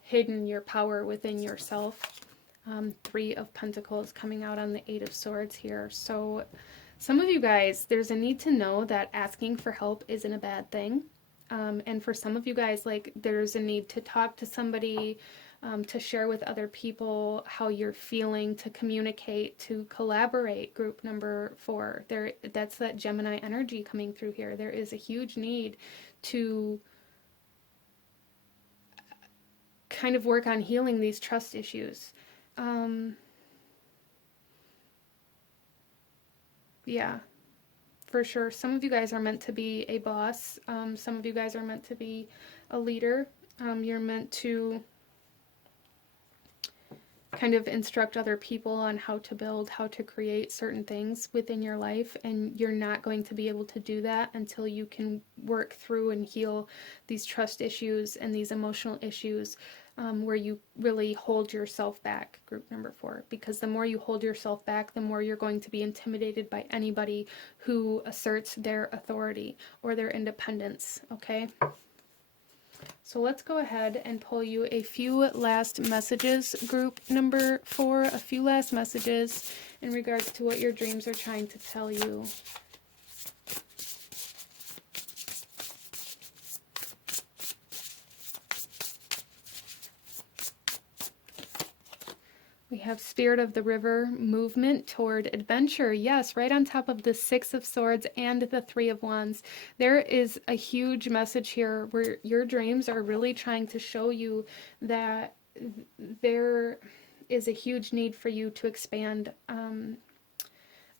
hidden your power within yourself. 3 of Pentacles coming out on the 8 of Swords here. So some of you guys, there's a need to know that asking for help isn't a bad thing. And for some of you guys, like there's a need to talk to somebody, to share with other people how you're feeling, to communicate, to collaborate. Group number 4, that's that Gemini energy coming through here. There is a huge need to kind of work on healing these trust issues. Yeah, for sure. Some of you guys are meant to be a boss. Some of you guys are meant to be a leader. You're meant to kind of instruct other people on how to build, how to create certain things within your life, and you're not going to be able to do that until you can work through and heal these trust issues and these emotional issues, where you really hold yourself back, group number 4, because the more you hold yourself back, the more you're going to be intimidated by anybody who asserts their authority or their independence, okay? So let's go ahead and pull you a few last messages, group number 4, a few last messages in regards to what your dreams are trying to tell you. We have Spirit of the River, movement toward adventure. Yes, right on top of the 6 of Swords and the 3 of Wands. There is a huge message here where your dreams are really trying to show you that there is a huge need for you to expand,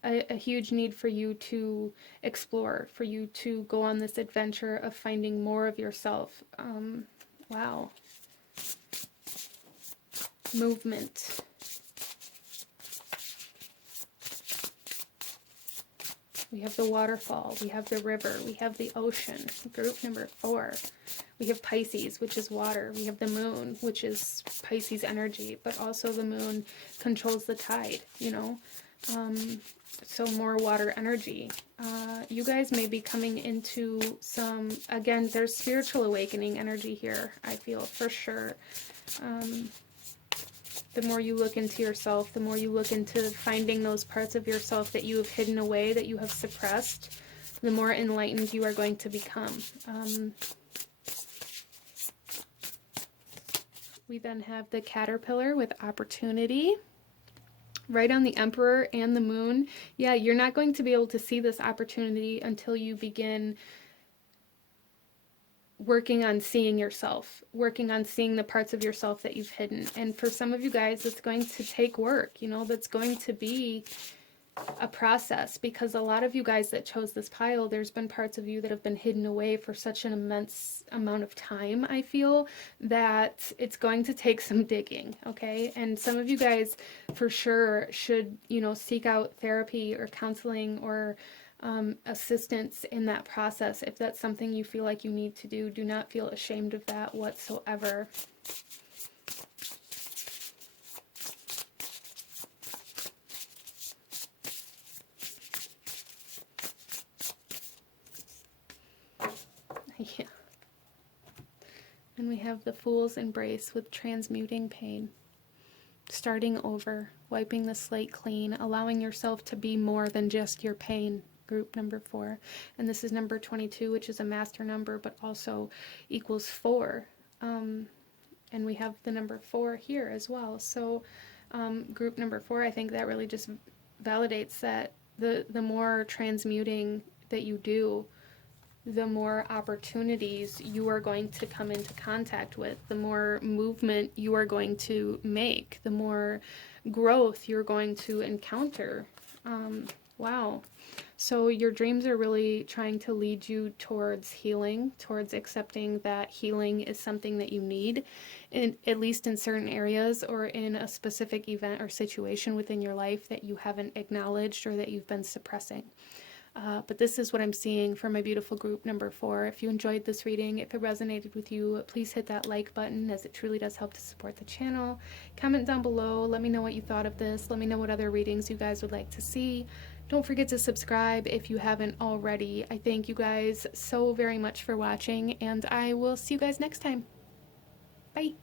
a huge need for you to explore, for you to go on this adventure of finding more of yourself. Wow. Movement. We have the waterfall, we have the river, we have the ocean, group number 4. We have Pisces, which is water. We have the moon, which is Pisces energy, but also the moon controls the tide, you know? So more water energy. You guys may be coming into some, again, there's spiritual awakening energy here, I feel, for sure. The more you look into yourself, the more you look into finding those parts of yourself that you have hidden away, that you have suppressed, the more enlightened you are going to become. We then have the caterpillar with opportunity. Right on the Emperor and the moon. Yeah, you're not going to be able to see this opportunity until you begin working on seeing yourself, working on seeing the parts of yourself that you've hidden. And for some of you guys, it's going to take work, you know, that's going to be a process, because a lot of you guys that chose this pile, there's been parts of you that have been hidden away for such an immense amount of time, I feel, that it's going to take some digging, okay? And some of you guys for sure should, you know, seek out therapy or counseling or assistance in that process. If that's something you feel like you need to do, do not feel ashamed of that whatsoever. Yeah. And we have the Fool's Embrace with transmuting pain. Starting over, wiping the slate clean, allowing yourself to be more than just your pain. Group number 4. And this is number 22, which is a master number, but also equals 4. And we have the number 4 here as well. So group number 4, I think that really just validates that the more transmuting that you do, the more opportunities you are going to come into contact with, the more movement you are going to make, the more growth you're going to encounter. Wow. So your dreams are really trying to lead you towards healing, towards accepting that healing is something that you need, at least in certain areas or in a specific event or situation within your life that you haven't acknowledged or that you've been suppressing. But this is what I'm seeing for my beautiful group number 4. If you enjoyed this reading, if it resonated with you, please hit that like button, as it truly does help to support the channel. Comment down below. Let me know what you thought of this. Let me know what other readings you guys would like to see. Don't forget to subscribe if you haven't already. I thank you guys so very much for watching, and I will see you guys next time. Bye.